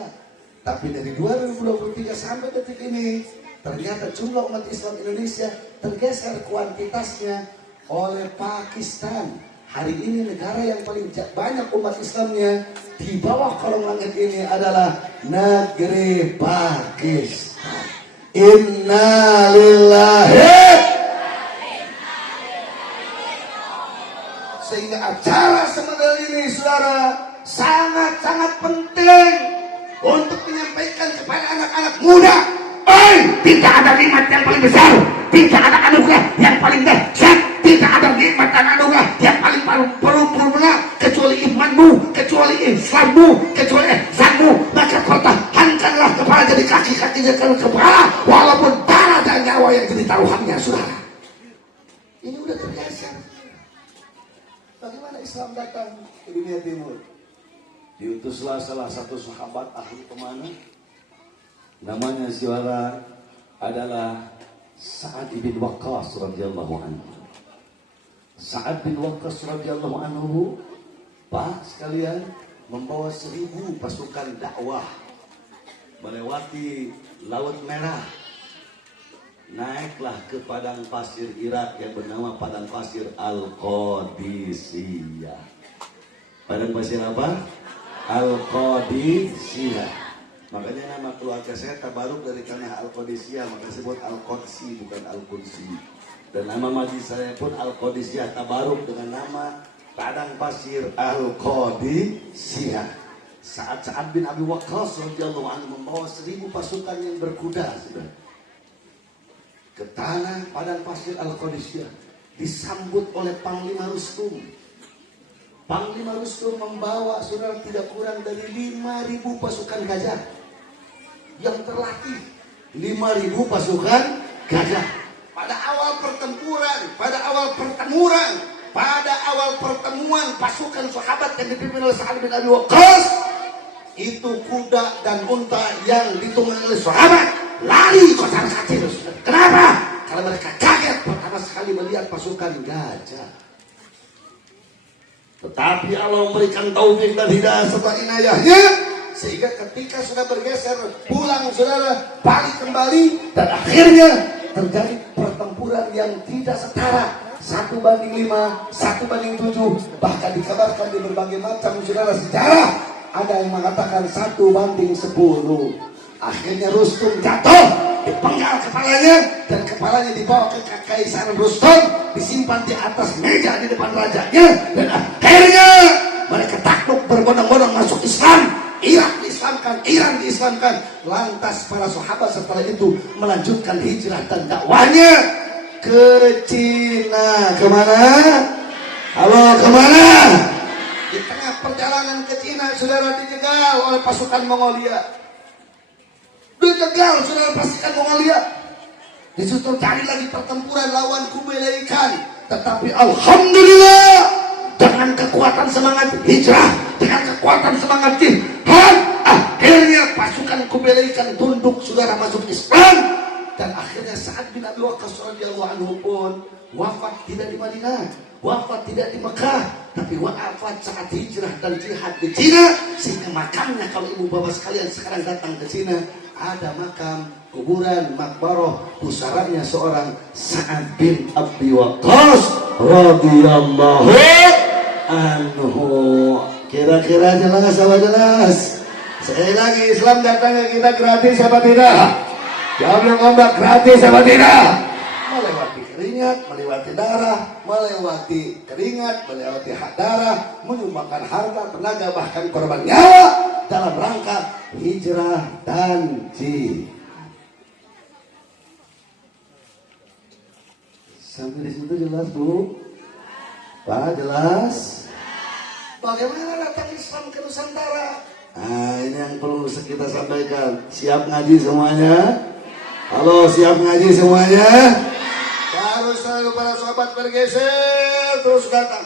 Tapi dari 2023 sampai detik ini, ternyata jumlah umat Islam Indonesia tergeser kuantitasnya oleh Pakistan. Hari ini negara yang paling banyak umat Islamnya di bawah kolong langit ini adalah negeri Pakistan. Inna lillahi. Sehingga acara semodel ini saudara sangat-sangat penting untuk menyampaikan kepada anak-anak muda. Tidak ada nikmat yang paling besar, tidak ada anugerah yang paling dahsyat, tidak ada nikmat dan anugerah yang paling paripurna kecuali imanmu, kecuali Islammu, kecuali ihsanmu. Maka pertahankanlah kepala jadi kaki-kaki jadi kepala, walaupun darah dan nyawa yang jadi taruhannya, saudara. Ini udah tergeser. Bagaimana Islam datang ke dunia timur? Diutuslah salah satu sahabat ahli pemanah, namanya saudara adalah Sa'ad bin Waqqas radhiyallahu anhu. Sa'ad bin Waqqas radhiyallahu anhu, Pak sekalian, membawa 1000 pasukan dakwah melewati Laut Merah. Naiklah ke padang pasir Irak yang bernama padang pasir Al-Qadisiyah. Padang pasir apa? Al-Qadisiyah. Makanya nama keluarga saya tabaruk dari karena Al-Qadisiyah, maka disebut Al-Qadsi bukan Al-Qudsi. Dan nama majlis saya pun Al-Qadisiyah, tabaruk dengan nama padang pasir Al-Qadisiyah. Sa'ad bin Abi Waqqas radhiyallahu anhu membawa 1000 pasukan yang berkuda sudah ke tanah padang pasir Al-Qadisiyah, disambut oleh Panglima Rustum. Panglima Rustum membawa saudara tidak kurang dari 5.000 pasukan gajah yang terlatih. 5.000 pasukan gajah. Pada awal pertemuan pasukan sahabat yang dipimpin oleh Sa'ad bin Abi Waqqas, itu kuda dan unta yang ditunggangi oleh sahabat lari kocar kacir. Kenapa? Karena mereka kaget pertama sekali melihat pasukan gajah. Tetapi Allah memberikan taufik dan hidayah serta inayahnya, sehingga ketika sudah bergeser pulang saudara, balik kembali, dan akhirnya terjadi pertempuran yang tidak setara, 1:5, 1:7, bahkan dikabarkan di berbagai macam saudara sejarah, ada yang mengatakan 1:10. Akhirnya Rustum jatuh, dipenggal kepalanya, dan kepalanya dibawa ke Kekaisaran Rustum, disimpan di atas meja di depan rajanya, dan akhirnya mereka takluk berbondong-bondong masuk Islam. Irak diislamkan, Iran diislamkan. Lantas para sahabat setelah itu melanjutkan hijrah dan dakwahnya ke Cina. Kemana? Halo, kemana? Di tengah perjalanan ke Cina, saudara, dijegal oleh pasukan Mongolia. Dijegal, saudara, pasukan Mongolia. Disitu terjadi lagi pertempuran lawan Kubilai Khan. Tetapi alhamdulillah, dengan kekuatan semangat hijrah, dengan kekuatan semangat jihad, akhirnya pasukan Kubilai Khan tunduk, saudara, masuk Islam. Dan akhirnya Sa'ad bin Abi Waqqas radhiyallahu anhu pun wafat tidak di Madinah, wafat tidak di Mekah, tapi wafat saat hijrah dan jihad di Cina. Sehingga makamnya, kalau ibu bapak sekalian sekarang datang ke Cina, ada makam kuburan makbaroh pusaranya seorang Sa'ad bin Abi Waqqas radhiyallahu anhu. Kira-kira jelas apa jelas? Sekali lagi, Islam datang ke kita gratis apa tidak? Jawab yang ngomong, gratis apa tidak? Melewati keringat, melewati darah, melewati keringat, melewati hak darah, menyumbangkan harta, tenaga, bahkan korban nyawa dalam rangka hijrah dan jihad. Sampai di situ jelas, Bu? Pak, jelas? Bagaimana datang Islam ke Nusantara? Nah, ini yang perlu kita sampaikan. Siap ngaji semuanya? Halo, siap ngaji semuanya? Harus selalu para sahabat bergeser, terus datang.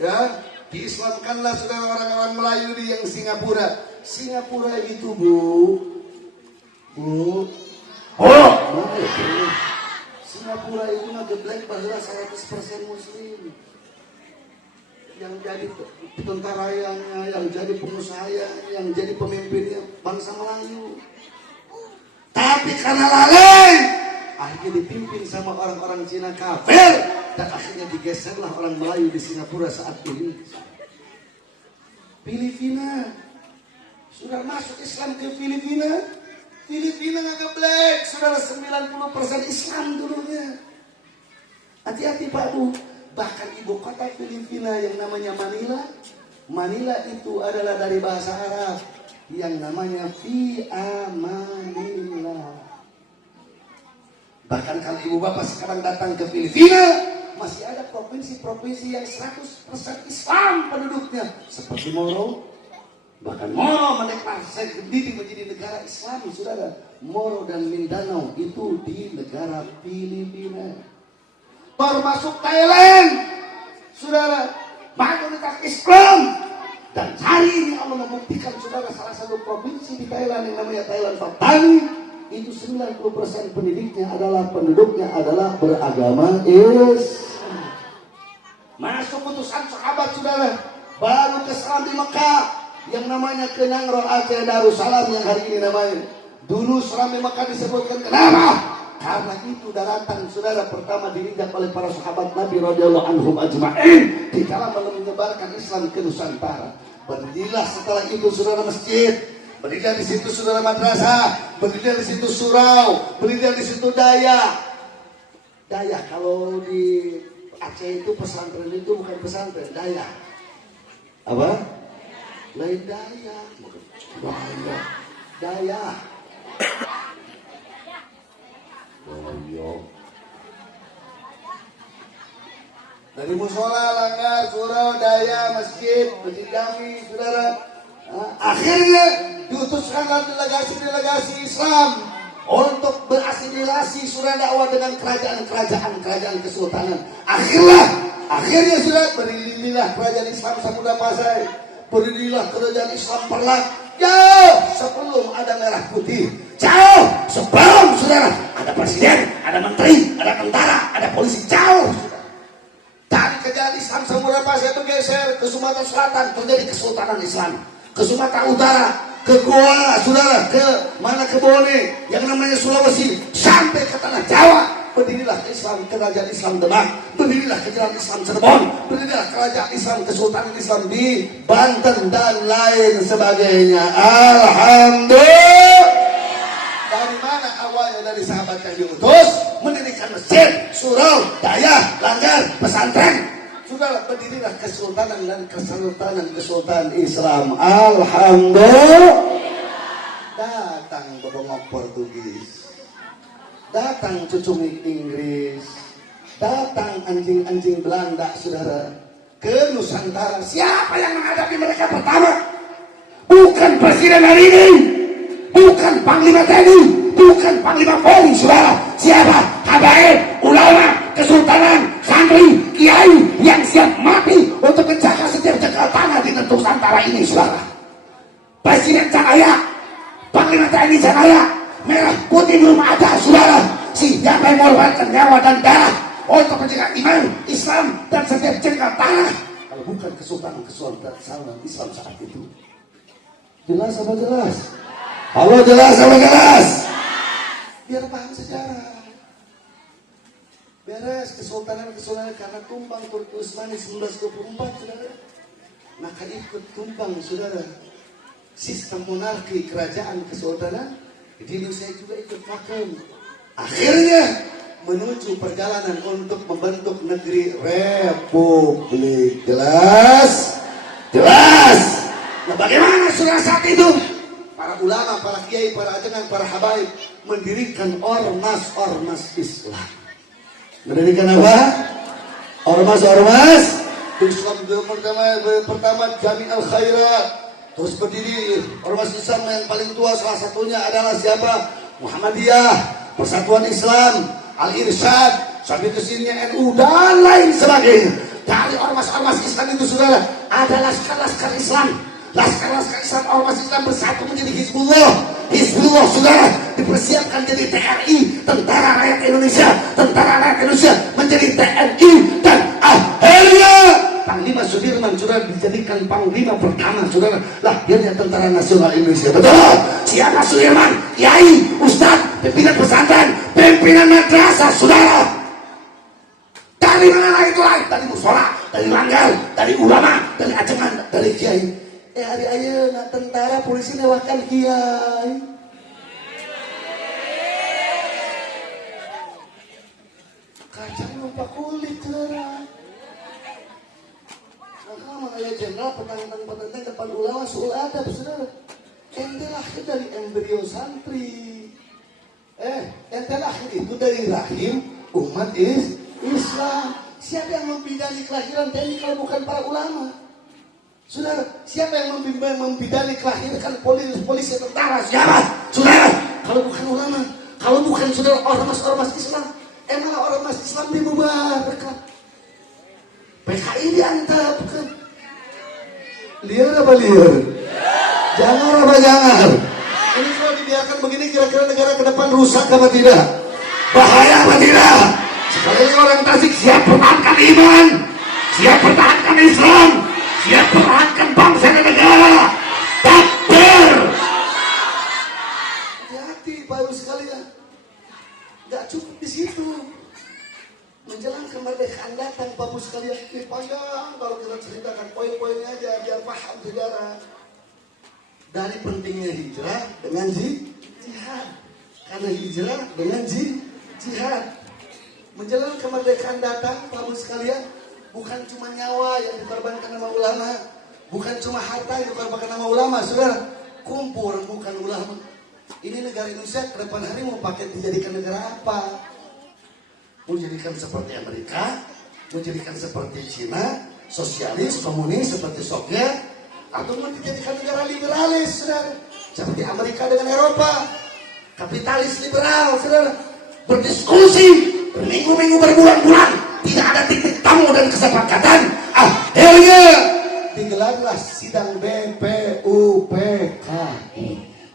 Ya, diislamkanlah saudara orang-orang Melayu di yang Singapura. Singapura itu, Bu. Oh, mana itu? Singapura itu ngegeblek bahwa 100% Muslim. Yang jadi tentaranya, yang jadi pengusahanya, yang jadi pemimpinnya bangsa Melayu. Tapi karena lalai, akhirnya dipimpin sama orang-orang Cina kafir, dan akhirnya digeserlah orang Melayu di Singapura saat ini. Filipina sudah masuk Islam ke Filipina. Filipina ngegeblek, saudara, 90% Islam dulunya. Hati-hati Pak Bu. Bahkan ibu kota Filipina yang namanya Manila. Manila itu adalah dari bahasa Arab yang namanya fi amanillah. Bahkan kalau ibu bapak sekarang datang ke Filipina, masih ada provinsi-provinsi yang 100% Islam penduduknya, seperti Moro. Bahkan Moro mendeklarasikan diri menjadi negara Islam, saudara. Moro dan Mindanao itu di negara Filipina. Termasuk Thailand, saudara, mayoritas Islam. Dan hari ini Allah membuktikan, saudara, salah satu provinsi di Thailand yang namanya Thailand Patani, itu 90% penduduknya adalah beragama Islam. Masuk putusan sahabat, saudara, baru ke Islam di Mekah yang namanya Kenangro Aceh Darussalam yang hari ini namanya. Dulu Islam di Mekah disebutkan kenapa? Karena itu daratan, saudara, pertama diinjak oleh para sahabat Nabi radhiyallahu anhum ajma'in di dalam menyebarkan Islam ke Nusantara. Berdirilah setelah itu, saudara, masjid. Berdirilah di situ, saudara, madrasah. Berdirilah di situ surau. Berdirilah di situ daya. Daya, kalau di Aceh itu pesantren itu bukan pesantren, daya. Apa? Lain daya. Daya. Dari musola, langgar, surau, daya, masjid, masjid jami, saudara. Akhirnya diutuskanlah delegasi-delegasi Islam untuk berasimilasi surah dakwah dengan kerajaan kesultanan. Akhirnya saudara, berdirilah kerajaan Islam Samudra Pasai, berdirilah kerajaan Islam Perlak. Jauh sebelum ada merah putih, jauh sebelum, saudara, ada presiden, ada menteri, ada tentara, ada polisi, jauh. Dari kerajaan Islam Samudra Pasai bergeser ke Sumatera Selatan terjadi Kesultanan Islam. Ke Sumatera Utara, ke Goa, saudara, ke mana, ke Bone, yang namanya Sulawesi, sampai ke tanah Jawa. Berdirilah Islam, kerajaan Islam Demak, berdirilah kerajaan Islam Cirebon, berdirilah kerajaan Islam, Kesultanan Islam di Banten dan lain sebagainya. Alhamdulillah. Dari mana awalnya? Dari sahabat yang diutus mendirikan masjid, surau, dayah, langgar, pesantren. Sudah berdirilah kesultanan dan kesultanan Islam. Alhamdulillah. Datang bebongok Portugis, datang cucumik Inggris, datang anjing-anjing Belanda, saudara, ke Nusantara. Siapa yang menghadapi mereka pertama? Bukan presiden hari ini, bukan panglima TNI, bukan panglima Polri, saudara. Siapa? Habaib, ulama, kesultanan, santri, kiai yang siap mati untuk menjaga setiap jengkal tanah di Nusantara ini, saudara. Presiden Cahaya, panglima TNI Cahaya, merah putih belum ada, saudara. Siapa yang mengorbankan nyawa dan darah untuk menjaga iman, Islam dan setiap jengkal tanah? Kalau bukan kesultanan Islam saat itu. Jelas apa jelas? Halo, jelas apa jelas? Biar paham sejarah. Beres kesultanan karena tumbang Turki Utsmani 1924, saudara. Maka ikut tumbang, saudara. Sistem monarki kerajaan kesultanan di Indonesia juga ikut makan. Akhirnya menuju perjalanan untuk membentuk negeri republik. Jelas? Jelas. Nah, bagaimana saudara saat itu? Para ulama, para kiai, para ajengan, para habaib mendirikan ormas-ormas Islam. Mendirikan apa? Ormas-ormas Islam. Pertama Jami Al Khairat. Terus berdiri ormas Islam yang paling tua, salah satunya adalah siapa? Muhammadiyah, Persatuan Islam, Al Irsyad, sampai ke sininya NU dan lain sebagainya. Dari ormas-ormas Islam itu, saudara, ada laskar-laskar Islam. Laskar-laskar Islam, ormas Islam bersatu menjadi Hizbullah. Hizbullah, saudara, dipersiapkan jadi TNI, Tentara Rakyat Indonesia. Tentara Rakyat Indonesia menjadi TNI, dan akhirnya Panglima Sudirman, saudara, dijadikan panglima pertama, saudara, lahirnya Tentara Nasional Indonesia. Betul? Siapa Sudirman? Kiai, Ustadz, pimpinan pesantren, pimpinan madrasah, saudara. Dari mana itu lain? Dari musola, dari langgar, dari ulama, dari ajengan, dari kiai. Hari ayeuna tentara polisi newakan kiai. Kacang lupa kulit, saudara. Maka makanya jenderal petang-petang depan ulama suul adab, saudara. Ente lahir dari embrio santri. Ente lahir itu dari rahim umat Islam. Siapa yang membidani kelahiran TNI kalau bukan para ulama? Saudara, siapa yang membidani kelahiran polisi tentara? Siapa? Saudara, kalau bukan ulama, kalau bukan saudara ormas-ormas Islam, emang ormas Islam dibubarkan. PKI diantap kan? Liar apa liar? Jangan apa jangan? Ini kalau dibiarkan begini, kira-kira negara ke depan rusak apa tidak? Bahaya apa tidak? Sekali orang Tasik siap pertahankan iman, siap pertahankan Islam, siap pertahankan bangsa dan negara. Takbir. Hati-hati baru sekalian. Gak cukup di situ. Menjelang kemerdekaan datang, bapak sekalian, ini panjang kalau kita ceritakan poin-poinnya aja biar paham sejarah. Dari pentingnya hijrah dengan jihad. Karena hijrah dengan jihad. Menjelang kemerdekaan datang, bapak sekalian, bukan cuma nyawa yang dikorbankan sama ulama, bukan cuma harta yang dikorbankan sama ulama, saudara. Kumpul bukan ulama. Ini negara Indonesia ke depan hari mau pakai dijadikan negara apa? Mau jadikan seperti Amerika, mau jadikan seperti Cina, sosialis, komunis seperti Soviet, atau mau dijadikan negara liberalis, saudara, seperti Amerika dengan Eropa, kapitalis liberal, saudara. Berdiskusi berminggu-minggu, berbulan-bulan, tidak ada titik temu dan kesepakatan. Akhirnya digelarlah sidang BPUPKI,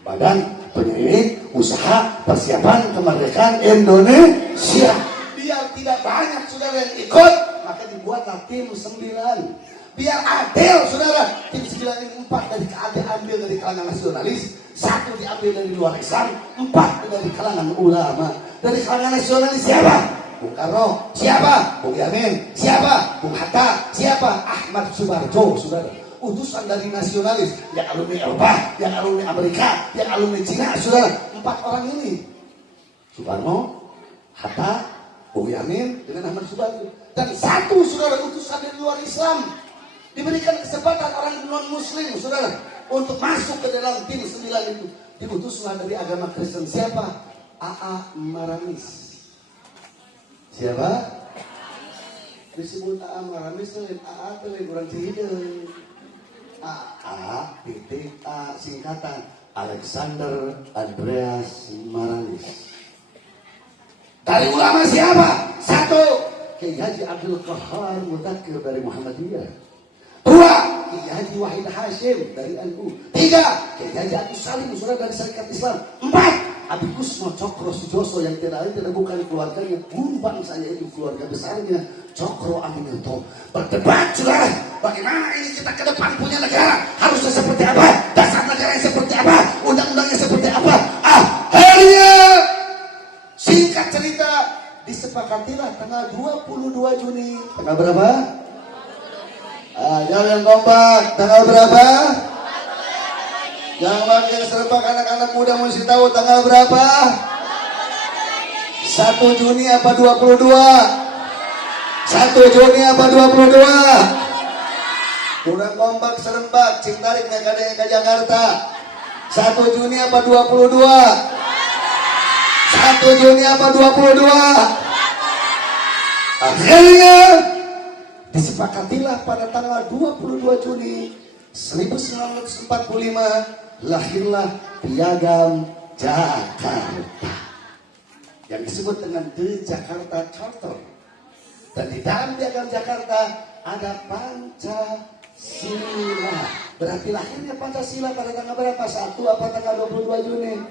Badan Penyelidik Usaha Persiapan Kemerdekaan Indonesia. Biar tidak banyak saudara yang ikut, maka dibuatlah tim 9. Biar adil, saudara. Tim 9 ini 4 diambil dari kalangan nasionalis, 1 diambil dari luar Islam, 4 dari kalangan ulama. Dari kalangan nasionalis siapa? Bung Karno. Siapa? Bung Yamin. Siapa? Bung Hatta. Siapa? Ahmad Subarjo, saudara. Utusan dari nasionalis yang alumni Eropa, yang alumni Amerika, yang alumni Cina, saudara. 4 orang ini, Soekarno, Hatta, Bung Yamin dengan Ahmad Subarjo. Dan 1 saudara utusan dari luar Islam, diberikan kesempatan orang non Muslim, saudara, untuk masuk ke dalam tim 9 itu. Diutuslah dari agama Kristen. Siapa? A.A. Maramis. Siapa? Disebut A.A. Maramis, A.A. itu orang Cihideng. A titik A singkatan Alexander Andreas Maranis. Dari ulama siapa? 1 Kiai Haji Abdul Qahar Mudakir dari Muhammadiyah. 2 Kiai Haji Wahid Hashim dari NU. 3 Kiai Haji Agus Salim saudara dari Syarikat Islam. 4 Abi Kusmo Cokro Sujoso yang tidak lain tidak bukan keluarganya, guru bangsanya itu keluarga besarnya Cokro Aminoto. Berdebat saudara, bagaimana ini kita ke depan punya negara, harusnya seperti apa, dasar negara yang seperti apa, undang-undangnya seperti apa. Akhirnya singkat cerita disepakatilah tanggal 22 Juni. Tanggal berapa? Jangan kompak. Tanggal berapa? Yang makin serempak anak-anak muda mesti tahu tanggal berapa? 1 Juni apa 22? 1 Juni apa 22? Kurang kompak serempak, cintarik nekadanya ke Jakarta. 1 Juni apa 22? 1 Juni apa 22? Akhirnya disepakatilah pada tanggal 22 Juni 1945 lahirlah Piagam Jakarta yang disebut dengan The Jakarta Charter. Dan di dalam Piagam Jakarta ada Pancasila. Berarti lahirnya Pancasila pada tanggal berapa? 1 apa tanggal 22 Juni?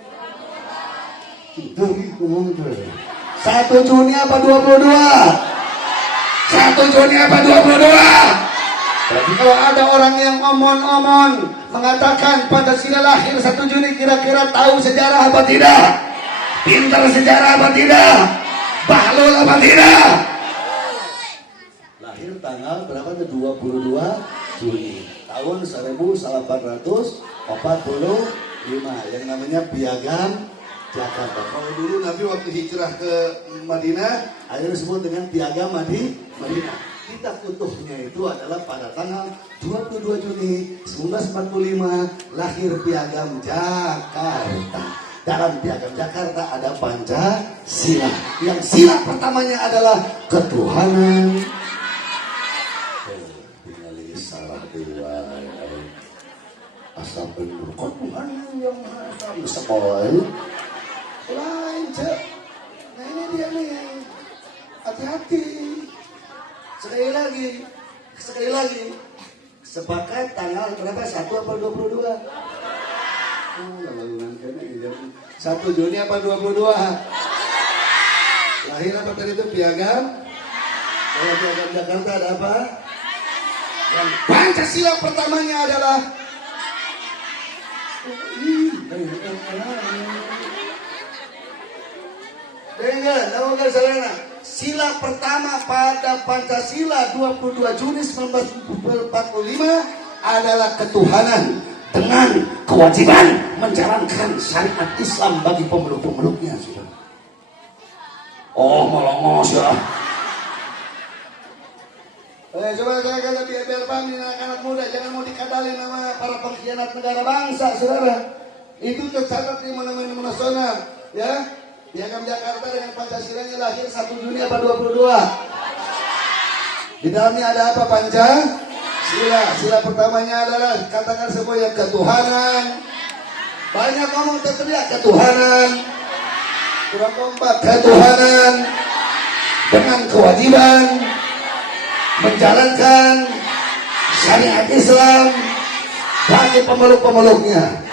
1 Juni apa 22? 1 Juni apa 22? Berarti kalau ada orang yang omon-omon mengatakan Pancasila lahir 1 Juni, kira-kira tahu sejarah apa tidak? Pintar sejarah apa tidak? Bahlul apa tidak? Lahir tanggal berapa? 22 Juni tahun 1845 yang namanya Piagam Jakarta. Kalau dulu Nabi waktu hijrah ke Madinah akhirnya disebut dengan Piagam Madinah. Kitab utuhnya itu adalah pada tanggal 22 Juni 1945 lahir Piagam Jakarta. Dalam Piagam Jakarta ada Pancasila. Yang sila pertamanya adalah ketuhanan. Tinggal ini salah dua. Asal benar ketuhanan yang maha esa. Sekolah lain cek. Nah ini dia nih. Hati-hati. Sekali lagi, sepakat tanggal berapa? 1 apa 22? 1 Juni apa 22? Lahir apa tadi itu Piagam? Kalau Piagam Jakarta ada apa? Yang Pancasila pertamanya adalah dengar sarana. Sila pertama pada Pancasila 22 Juni 1945 adalah ketuhanan dengan kewajiban menjalankan syariat Islam bagi pemeluk-pemeluknya. Oh melongos ya. Coba saya kata biar paham anak-anak muda, jangan mau dikadalin sama para pengkhianat negara bangsa, saudara. Itu tercatat di monumen nasional, ya. Piagam Jakarta dengan Pancasilanya lahir 1 Juni apa 22? Di dalamnya ada apa? Pancasila. Sila pertamanya adalah katakan semuanya ketuhanan. Banyak ngomong teriak ketuhanan. Kurang kompak, ketuhanan dengan kewajiban menjalankan syariat Islam bagi pemeluk-pemeluknya.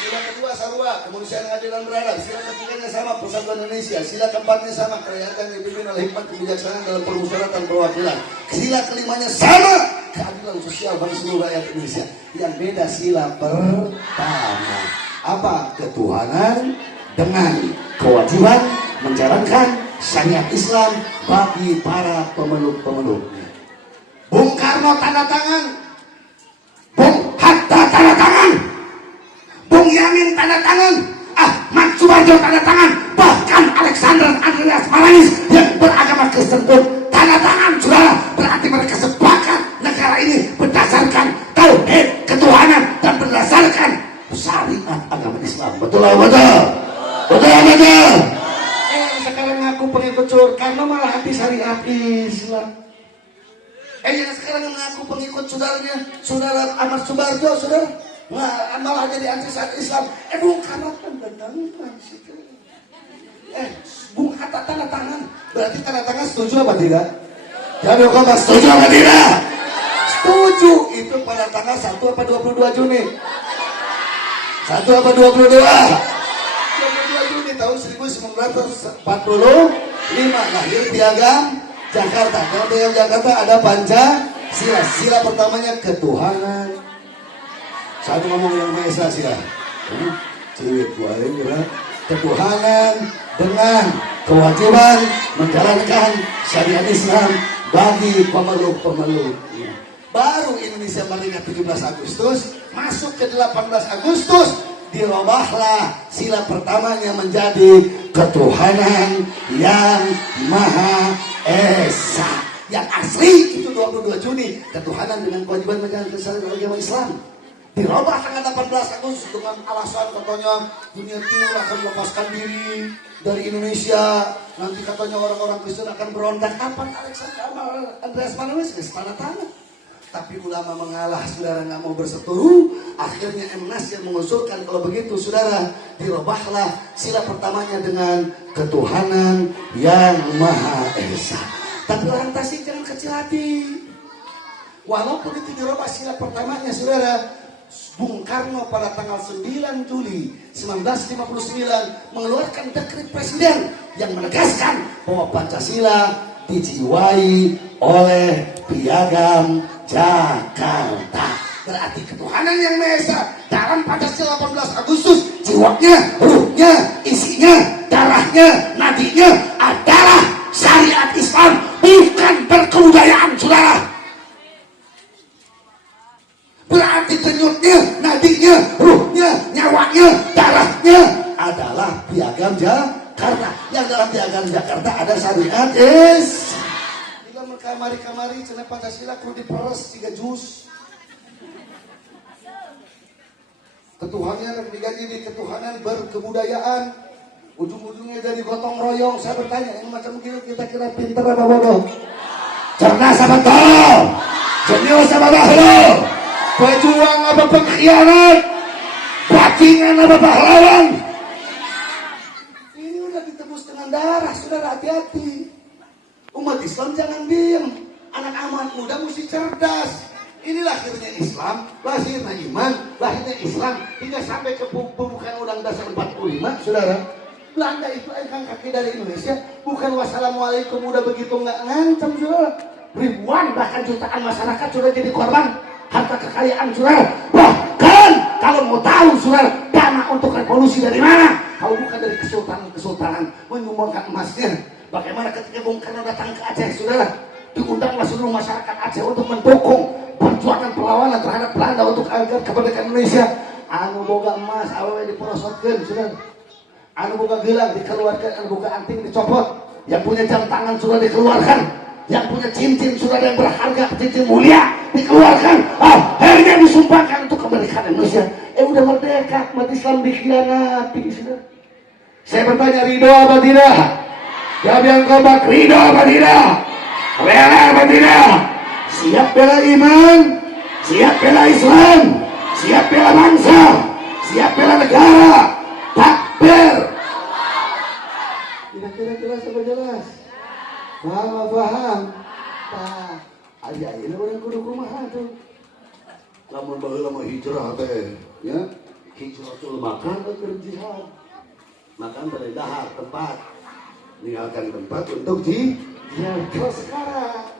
Sila kedua sarua kemanusiaan adil dan beradab. Sila ketiganya sama, Persatuan Indonesia. Sila keempatnya sama, kerakyatan yang dipimpin oleh hikmat kebijaksanaan dalam permusyawaratan perwakilan. Sila kelimanya sama, keadilan sosial bagi seluruh rakyat Indonesia. Yang beda sila pertama. Apa? Ketuhanan dengan kewajiban menjalankan syariat Islam bagi para pemeluk-pemeluknya. Bung Karno tanda tangan, Bung Hatta tanda tangan, Bung Yamin tanda tangan, Ahmad Subarjo tanda tangan, bahkan Alexander Andreas Marais yang beragama Kristen pun tanda tangan, saudara. Berarti mereka sepakat negara ini berdasarkan tauhid ketuhanan dan berdasarkan syariat agama Islam. Betul atau betul? Betul atau betul? Sekarang ngaku pengikut karena malah anti syariat Islam. Yang sekarang mengaku pengikut saudaranya, saudara Ahmad Subarjo, saudara, malah jadi anti syariat Islam. Bung Karno tanda tangan situ. Bung Hatta tanda tangan. Berarti tanda tangan setuju apa tidak? Jadi kau setuju apa tidak? Setuju. Itu pada tanggal 1 apa 22 Juni? 1 apa 22? 22 Juni tahun 1945 lahir Piagam Jakarta. Kalau Piagam Jakarta ada Pancasila. Sila pertamanya ketuhanan. Satu ngomong yang Maha Esa sila. Ciwit buarin kira. Ketuhanan dengan kewajiban menjalankan syariat Islam bagi pemeluk-pemeluk. Baru Indonesia merdeka 17 Agustus, masuk ke 18 Agustus, dirubahlah sila pertamanya menjadi ketuhanan yang Maha Esa. Yang asli itu 22 Juni, ketuhanan dengan kewajiban menjalankan syariat agama Islam. Dirubah tanggal 18 Agustus dengan alasan katanya dunia timur akan melepaskan diri dari Indonesia. Nanti katanya orang-orang Kristen akan berontak. Kapan Alexander Andreas Marais tanda tangan? Tapi ulama mengalah, saudara nggak mau berseteru. Akhirnya MNAS yang mengusulkan kalau begitu saudara dirubahlah sila pertamanya dengan ketuhanan yang Maha Esa. Tapi orang Tasik jangan kecil hati. Walaupun itu dirubah sila pertamanya saudara, Bung Karno pada tanggal 9 Juli 1959 mengeluarkan dekret presiden yang menegaskan bahwa Pancasila dijiwai oleh Piagam Jakarta. Berarti ketuhanan yang Maha Esa dalam Pancasila 18 Agustus, jiwanya, ruhnya, isinya, darahnya, nadinya adalah syariat Islam, bukan berkebudayaan, saudara. Berarti denyutnya, nadinya, ruhnya, nyawanya, darahnya adalah Piagam Jakarta. Yang dalam Piagam Jakarta ada syariat Islam. Kamari-kamari cina Pancasila kudu diperes 3 juz. Ketuhanan diganti di ketuhanan berkebudayaan. Ujung-ujungnya jadi gotong royong. Saya bertanya, yang macam begini kita kira pinter apa bodoh? Cerdas apa tol? Jenius apa bahlul? Pejuang apa pengkhianat? Bajingan apa pahlawan? Ini udah ditebus dengan darah, saudara, hati-hati. Umat Islam jangan diam. Anak-anak muda mesti cerdas. Ini lahirnya Islam, lahirnya iman, lahirnya Islam hingga sampai ke pembukaan Undang Dasar 45, saudara. Belanda itu angkat kaki dari Indonesia, bukan wassalamualaikum udah begitu nggak ngancam, saudara. Ribuan bahkan jutaan masyarakat sudah jadi korban harta kekayaan, saudara. Bahkan kalau mau tahu, saudara, dana untuk revolusi dari mana? Kalau bukan dari kesultanan menyumbangkan emasnya. Bagaimana ketika Bung Karno datang ke Aceh, saudara, diundanglah seluruh masyarakat Aceh untuk mendukung perjuangan perlawanan terhadap Belanda untuk agar kemerdekaan Indonesia. Anu boga emas awewe diperosotkeun, saudara. Anu boga gelang dikeluarkan, anu boga anting dicopot. Yang punya jam tangan sudah dikeluarkan. Yang punya cincin sudah yang berharga, cincin mulia dikeluarkan. Akhirnya disumpahkan untuk kemerdekaan Indonesia. Udah merdeka, umat Islam dikhianati, saudara. Saya bertanya, ridho apa tidak? Jawab yang kompak, ridho apa tidak? Rela apa tidak? Siap bela iman, siap bela Islam, siap bela bangsa, siap bela negara. Takbir. Kira-kira jelas apa jelas? Paham? Nah, ayah ini orang kudu kumaha tuh. Lamun baheula mah hijrah teh, ya. hijratul makan ke jihad. Makan dari dahar tempat, meninggalkan tempat untuk jihad. Kalau sekarang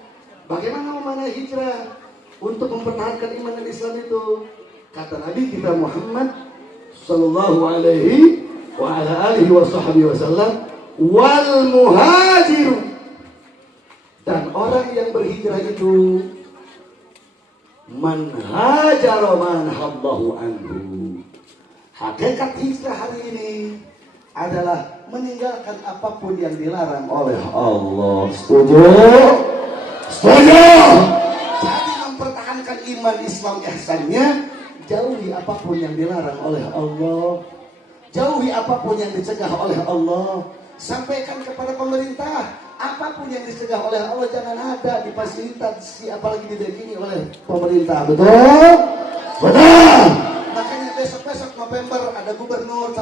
bagaimana memanai hijrah untuk mempertahankan iman dan Islam itu? Kata Nabi kita Muhammad sallallahu alaihi wa ala alihi wa sahbihi wasallam, wal muhajiru, dan orang yang berhijrah itu man hajara man hallahu anhu. Hakikat hijrah hari ini adalah meninggalkan apapun yang dilarang oleh Allah. Setuju? Setuju? Jadi mempertahankan iman Islam ihsannya, jauhi apapun yang dilarang oleh Allah, jauhi apapun yang dicegah oleh Allah. Sampaikan kepada pemerintah, apapun yang dicegah oleh Allah jangan ada difasilitasi, apalagi didekini oleh pemerintah. Betul? Betul. Makanya besok-besok November ada gubernur,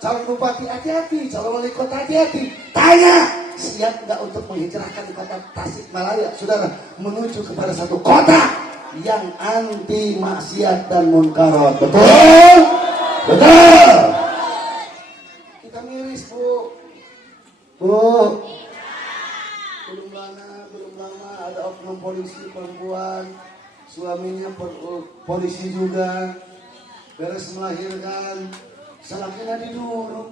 calon bupati, hati-hati, calon wali kota, hati-hati. Tanya, siap nggak untuk menghijrahkan kota Tasikmalaya, saudara, menuju kepada satu kota yang anti maksiat dan munkarat. Betul? Betul. Kita miris, Bu. Belum lama ada oknum polisi perempuan, suaminya polisi juga, beres melahirkan, salaknya diduruk,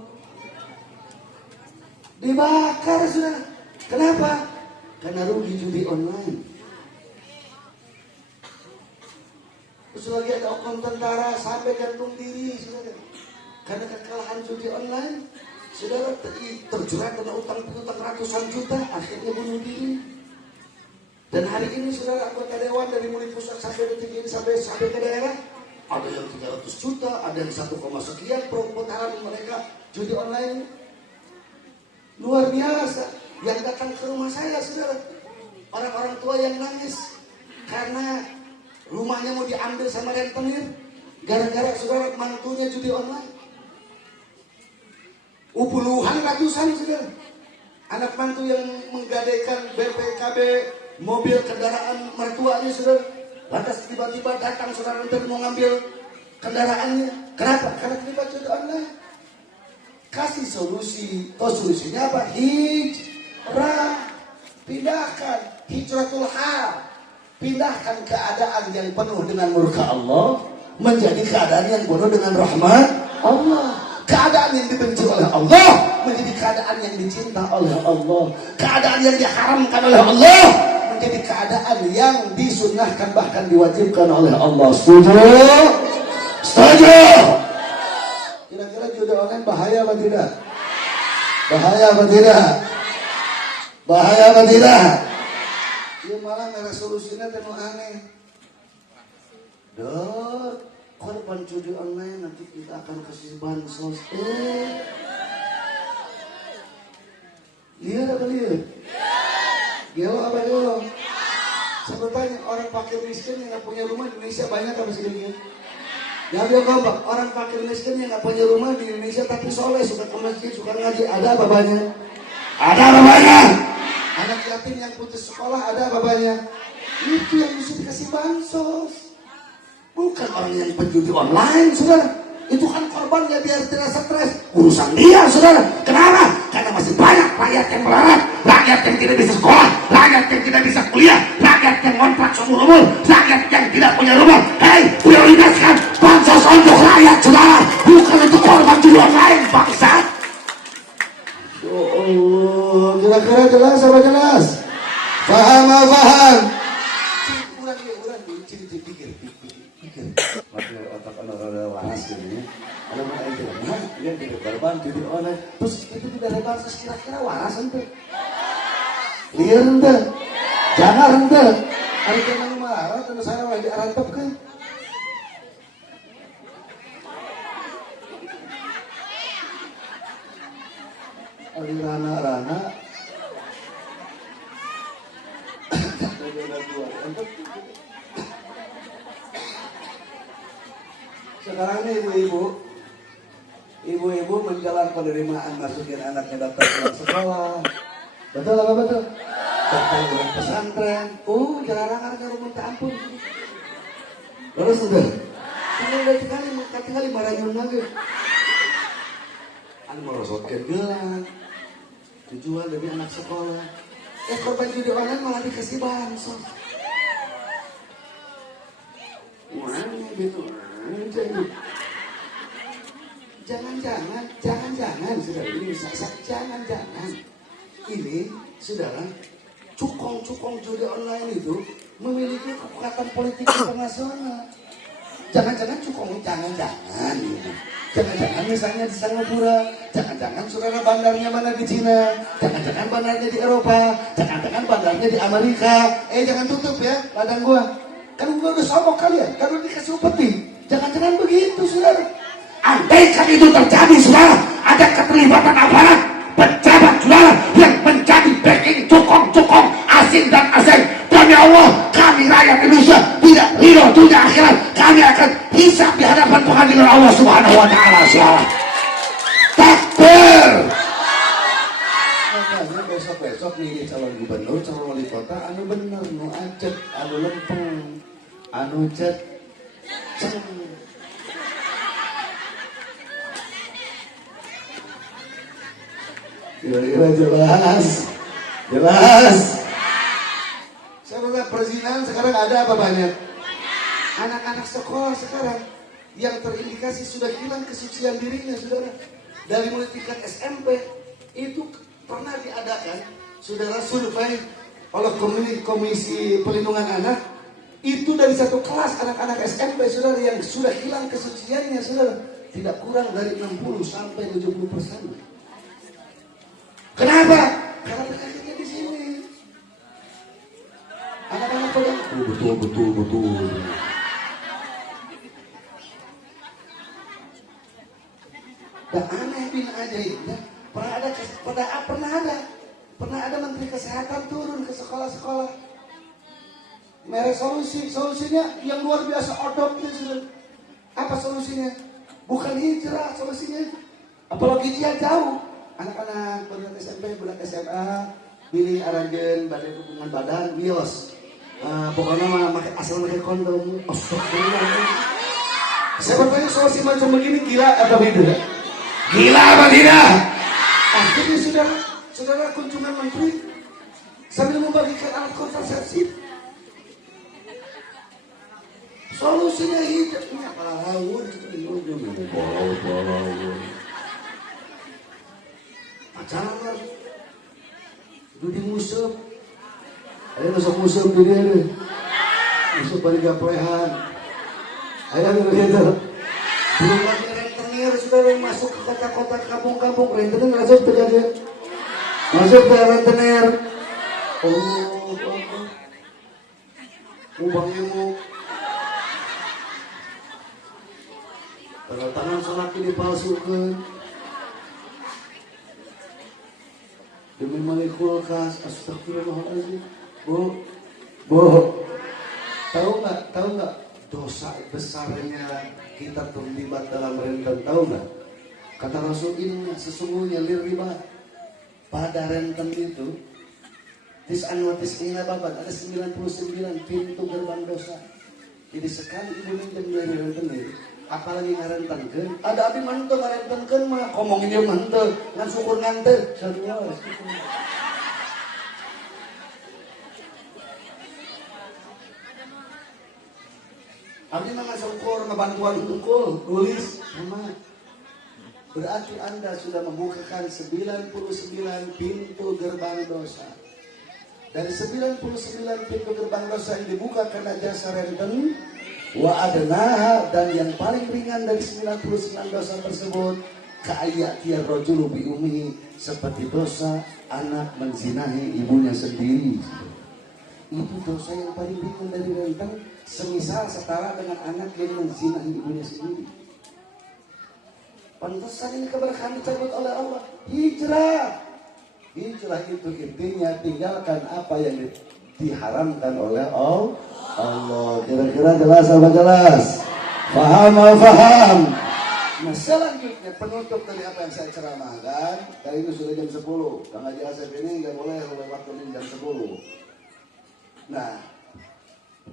dibakar sudah. Kenapa? Karena rugi judi online. Terus lagi ada oknum tentara sampai gantung diri, saudara, karena kekalahan judi online. Saudara terjerat kena utang ratusan juta, akhirnya bunuh diri. Dan hari ini saudara anggota dewan dari mulai pusat sampai detik ini sampai ke daerah, ada yang 300 juta, ada yang 1, sekian perputaran mereka judi online. Luar biasa. Yang datang ke rumah saya saudara, orang-orang tua yang nangis karena rumahnya mau diambil sama rentenir gara-gara saudara mantunya judi online. Puluhan ratusan saudara. Anak mantu yang menggadaikan BPKB mobil kendaraan mertuanya saudara, lantas tiba-tiba datang saudara untuk mau ngambil kendaraannya. Kenapa? Karena terlibat judi online. Kasih solusi. Solusinya apa? Hijrah. Pindahkan hijratul hal. Pindahkan keadaan yang penuh dengan murka Allah menjadi keadaan yang penuh dengan rahmat Allah. Keadaan yang dibenci oleh Allah menjadi keadaan yang dicinta oleh Allah. Keadaan yang diharamkan oleh Allah menjadi keadaan yang disunnahkan bahkan diwajibkan oleh Allah. Setuju? Setuju? Kira-kira judi online bahaya apa tidak? Bahaya apa tidak? Bahaya apa tidak? Dia malah resolusinya tenu aneh. Dor, korban judi online nanti kita akan kasih bansos. Lihat apa lihat? Gelo apa gelo? Saya bertanya, orang fakir miskin yang nggak punya rumah di Indonesia banyak apa sedikit? Ya dia kompak, orang fakir miskin yang nggak punya rumah di Indonesia tapi soleh, suka ke masjid, suka ngaji, ada apa banyak? Ada apa banyak? Anak yatim yang putus sekolah, ada apa banyak? Itu yang mesti dikasih bansos. Bukan orang yang penjudi online, saudara. Itu kan korbannya biar tidak stres. Urusan dia, saudara. Kenapa? Karena masih banyak rakyat yang melarat, rakyat yang tidak bisa sekolah, rakyat yang tidak bisa kuliah, rakyat yang ngontrak seumur umur, rakyat yang tidak punya rumah. Hei, prioritaskan bansos untuk rakyat, saudara. Bukan untuk korban judi online, bangsat. Oh, kira-kira jelas apa jelas? Paham apa paham? Otak orang waras gitu ya. Kalau mau aja lah, dia tidak korban judi online. Terus itu tidak ada bansos, kira-kira waras ente? Liar ente? Jangan ente? Ada yang marah, karena saya lagi diarantep kan? Ada rana-rana. Sekarang ini ibu-ibu menjelang penerimaan masukin anaknya daftar ke sekolah. Betul apa betul? Daftar ke pesantren. Jalanan harga rumah tak ampun. Terus udah. Kalau udah tinggali maranyun lagi. Anu merosotkan gelang. Dijual demi anak sekolah. Korban judi online malah dikasih bansos. Mana gitu aja ini. Jangan, saudara ini jangan. Ini, saudara, cukong judi online itu memiliki kekuatan politik internasional. Jangan-jangan misalnya di Singapura, jangan-jangan saudara bandarnya mana di Cina, jangan-jangan bandarnya di Eropa, jangan-jangan bandarnya di Amerika. Jangan tutup ya ladang gua. Kan gua udah sombong kali ya, kan udah dikasih upeti. Jangan-jangan begitu saudara. Andaikan itu terjadi saudara, ada keterlibatan aparat pejabat saudara yang menjadi backing cukong asing dan asing. Demi Allah, kami rakyat Indonesia tidak ridho dunia akhirat. Kami akan hisab di hadapan pengadilan Allah Subhanahu wa taala. Takbir. Makanya besok nih calon gubernur, calon wali kota anu bener, nu acet, anu lempeng, anu cet. Kira-kira jelas. Saudara, perzinahan sekarang ada apa banyak? Anak-anak sekolah sekarang yang terindikasi sudah hilang kesucian dirinya, saudara. Dari mulai tingkat SMP itu pernah diadakan, saudara, survei oleh Komisi Perlindungan Anak. Itu dari satu kelas anak-anak SMP, saudara, yang sudah hilang kesuciannya, saudara, tidak kurang dari 60 sampai 70%. Kenapa? Karena penyakitnya di sini. Anak-anak pada betul. Dan aneh bin ajaibnya pernah ada menteri kesehatan turun ke sekolah-sekolah. Merek solusinya yang luar biasa adopnya sudah. Apa solusinya? Bukan hijrah solusinya. Apalagi dia jauh. Anak-anak budak SMP, budak SMA, pilih aranjeun badai hubungan badan, wios. Pokoknya mah asal pakai kondom. Astagfirullah. Saya bertanya solusi macam begini gila atau tidak? Gila apa tidak? Akhirnya saudara kunjungan menteri sambil membagikan alat kontrasepsi. Solusinya hidupnya balawun. Pacaran Dudi musuh. Ada musuh Dudi ada. Musuh pada gaplehan. Ada gitu. Belum lagi rentenir sudah yang masuk ke kota-kota kampung-kampung. Rentenir masuk terjadi. Masuk ke rentenir. Ubangnya mau. Tanda tangan selaki dipalsukan. Demi mali kulkas, astagfirullahaladzim. Bu, tahu nggak dosa besarnya kita terlibat dalam renten? Tahu nggak? Kata Rasul, ini sesungguhnya riba pada renten itu tis'ina babat, ada 99 pintu gerbang dosa. Jadi sekali ibu minjem dari rentenir, apalagi ngarentenkeun, ada abi manteu ngarentenkeun mah ngomongin dia manteu ngan syukur nganteu serius. Abi mah syukur ngebantuan unggul tulis sama. Berarti Anda sudah membukakan 99 pintu gerbang dosa. Dari 99 pintu gerbang dosa yang dibuka karena jasa renten, wa adnaha, dan yang paling ringan dari 99 dosa tersebut, ka'ayyatir rajulu bi ummihi, seperti dosa anak menzinahi ibunya sendiri. Itu dosa yang paling ringan dari renten, semisal setara dengan anak yang menzinahi ibunya sendiri. Pantesan ini keberkahan dicabut oleh Allah. Hijrah itu intinya tinggalkan apa yang diharamkan oleh Allah. Kira-kira jelas apa jelas? Faham? Nah, selanjutnya penutup dari apa yang saya ceramahkan. Kali ini sudah jam 10. Kang Haji Asep ini nggak boleh waktu ini jam 10. Nah,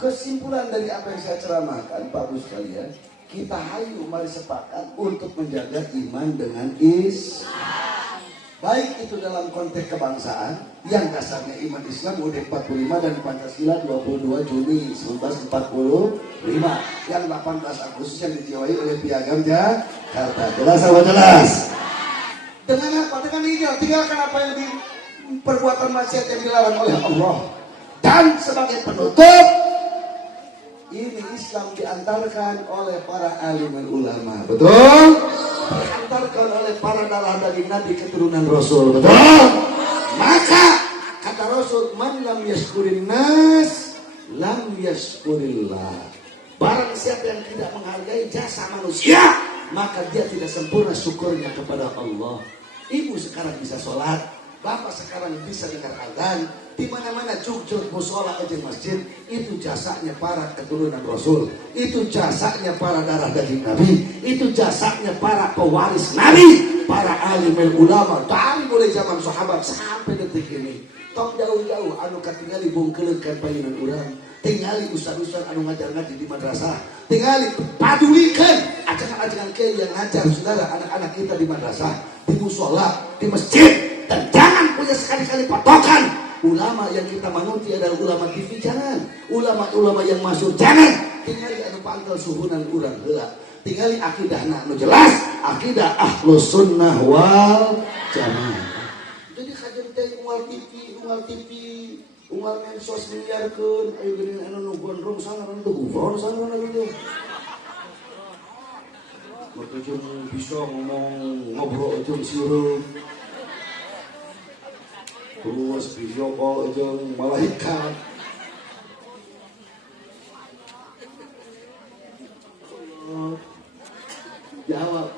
kesimpulan dari apa yang saya ceramahkan, Pak Bus sekalian, Kita hayu mari sepakat untuk menjaga iman dengan Islam. Baik itu dalam konteks kebangsaan yang dasarnya iman Islam UUD 45 dan Pancasila 22 Juni 1945, yang 18 Agustus yang dijiwai oleh Piagam Jakarta. Jelas apa jelas? Dengan apa? Dengan ini tinggalkan apa yang di perbuatan maksiat yang dilarang oleh Allah. Dan sebagai penutup, ini Islam diantarkan oleh para alim dan ulama. Betul? Diantarkan oleh para darah daging Nabi keturunan Rasul. Betul? Maka kata Rasul, man lam yashkurin nas lam yashkurillah. Barang siapa yang tidak menghargai jasa manusia, maka dia tidak sempurna syukurnya kepada Allah. Ibu sekarang bisa sholat, bapak sekarang bisa dengar azan, di mana-mana jujur musola aja masjid, itu jasanya para keturunan Rasul, itu jasanya para darah daging Nabi, itu jasanya para pewaris Nabi, para alim ulama dari mulai zaman sahabat sampai detik ini. Tok jauh-jauh anu katingali bungkelekan payunan urang, tingali ustaz-ustaz anu ngajar ngaji di madrasah, tingali padulikan ajakan-ajakan kiai yang ngajar saudara anak-anak kita di madrasah, di musola, di masjid. Dan jangan punya sekali-kali patokan. Ulama yang kita manuti adalah ulama TV, jangan. Ulama-ulama yang masuk, jangan. Tinggali anu pantel suhunan urang heula. Tinggali akidahna anu jelas, akidah Ahlus Sunnah wal Jamaah. Jadi kajian teh unggal TV, unggal mensos miliarkeun, ayo geuning anu nu gondrong sangaran teu gufron sangaran anu. Mereka bisa ngomong ngobrol jeung sirup. Terus video call jeung malaikat. Jawab,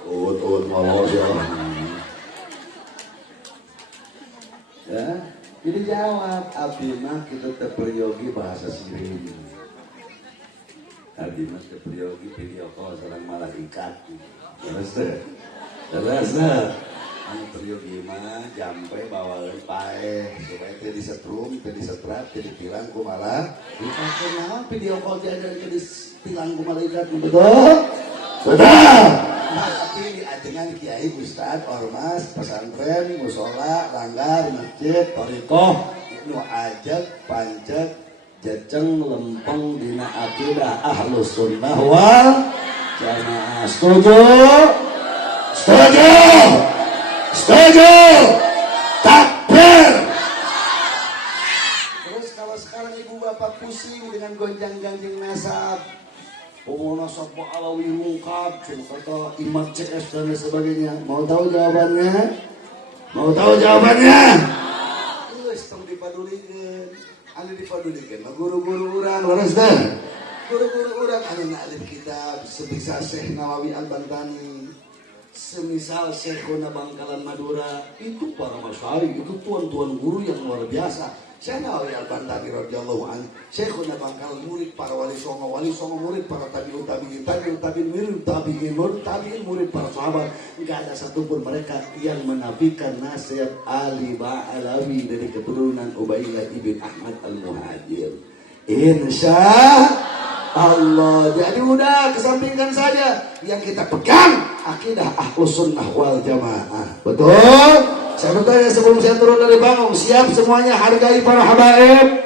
malos ya. Jadi jawab, abdi mah kita terperyogi bahasa sirim. Abdi mah terperyogi video call sareng malaikat. Terus anu peryogi mah jampe bawaeun paeh supaya teu disetrum, teu disetrat, teu ditilang ku malah. Dipakai naon video call diajar teu ditilang ku malaikat. Betul? Betul. Tapi diajengan kiai, ustad, ormas, pesantren, musola, langgar, masjid, thariqah, nu ajeg, pancet, jeceng, lempeng dina akidah Ahlus Sunnah wal Jamaah. Setuju? Setuju? Setuju? Takbir. Terus kalau sekarang ibu bapak pusing dengan gonjang-ganjing nasab, nasab Alawi mungkab, kata Imam CS dan sebagainya, mau tahu jawabannya? Mau tahu jawabannya? Terus tong dipadulikeun, anu dipadulikeun mah guru-guru urang leres teh. Guru-guru urang anu ngalih kitab sebisa Syekh Nawawi Al-Bantani, semisal Syekhuna Bangkalan Madura, itu para masyayikh, itu tuan-tuan guru yang luar biasa. Syekh Nawawi Al-Bantani radhiyallahu anhu, Syekhuna Bangkalan murid para wali songo murid para tabi'ut tabi'in murid para sahabat. Enggak ada satupun mereka yang menafikan nasihat Ali Ba'alawi dari keturunan Ubaidillah ibn Ahmad Al-Muhajir. Insya Allah. Jadi udah kesampingkan saja. Yang kita pegang akidah Ahlus Sunnah wal Jamaah. Betul? Saya bertanya sebelum saya turun dari panggung, siap semuanya hargai para habaib?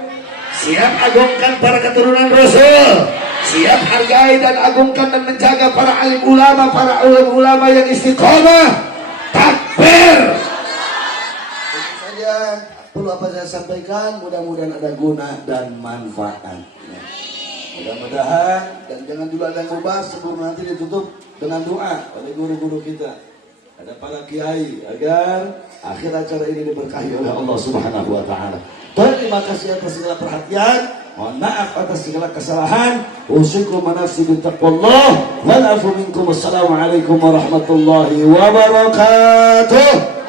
Siap agungkan para keturunan Rasul? Siap hargai dan agungkan dan menjaga para alim ulama, para ulama yang istiqomah? Takbir! Itu saja perlu apa saya sampaikan, mudah-mudahan ada guna dan manfaat. Mudah-mudahan, dan jangan dulu ada yang ubah sebelum nanti ditutup dengan doa oleh guru-guru kita. Ada para kiai agar akhir acara ini diberkahi oleh Allah Subhanahu wa taala. Terima kasih atas segala perhatian. Mohon maaf atas segala kesalahan. Usikum wa nafsi bittaqwallah. Wal afu minkum. Wassalamualaikum warahmatullahi wabarakatuh.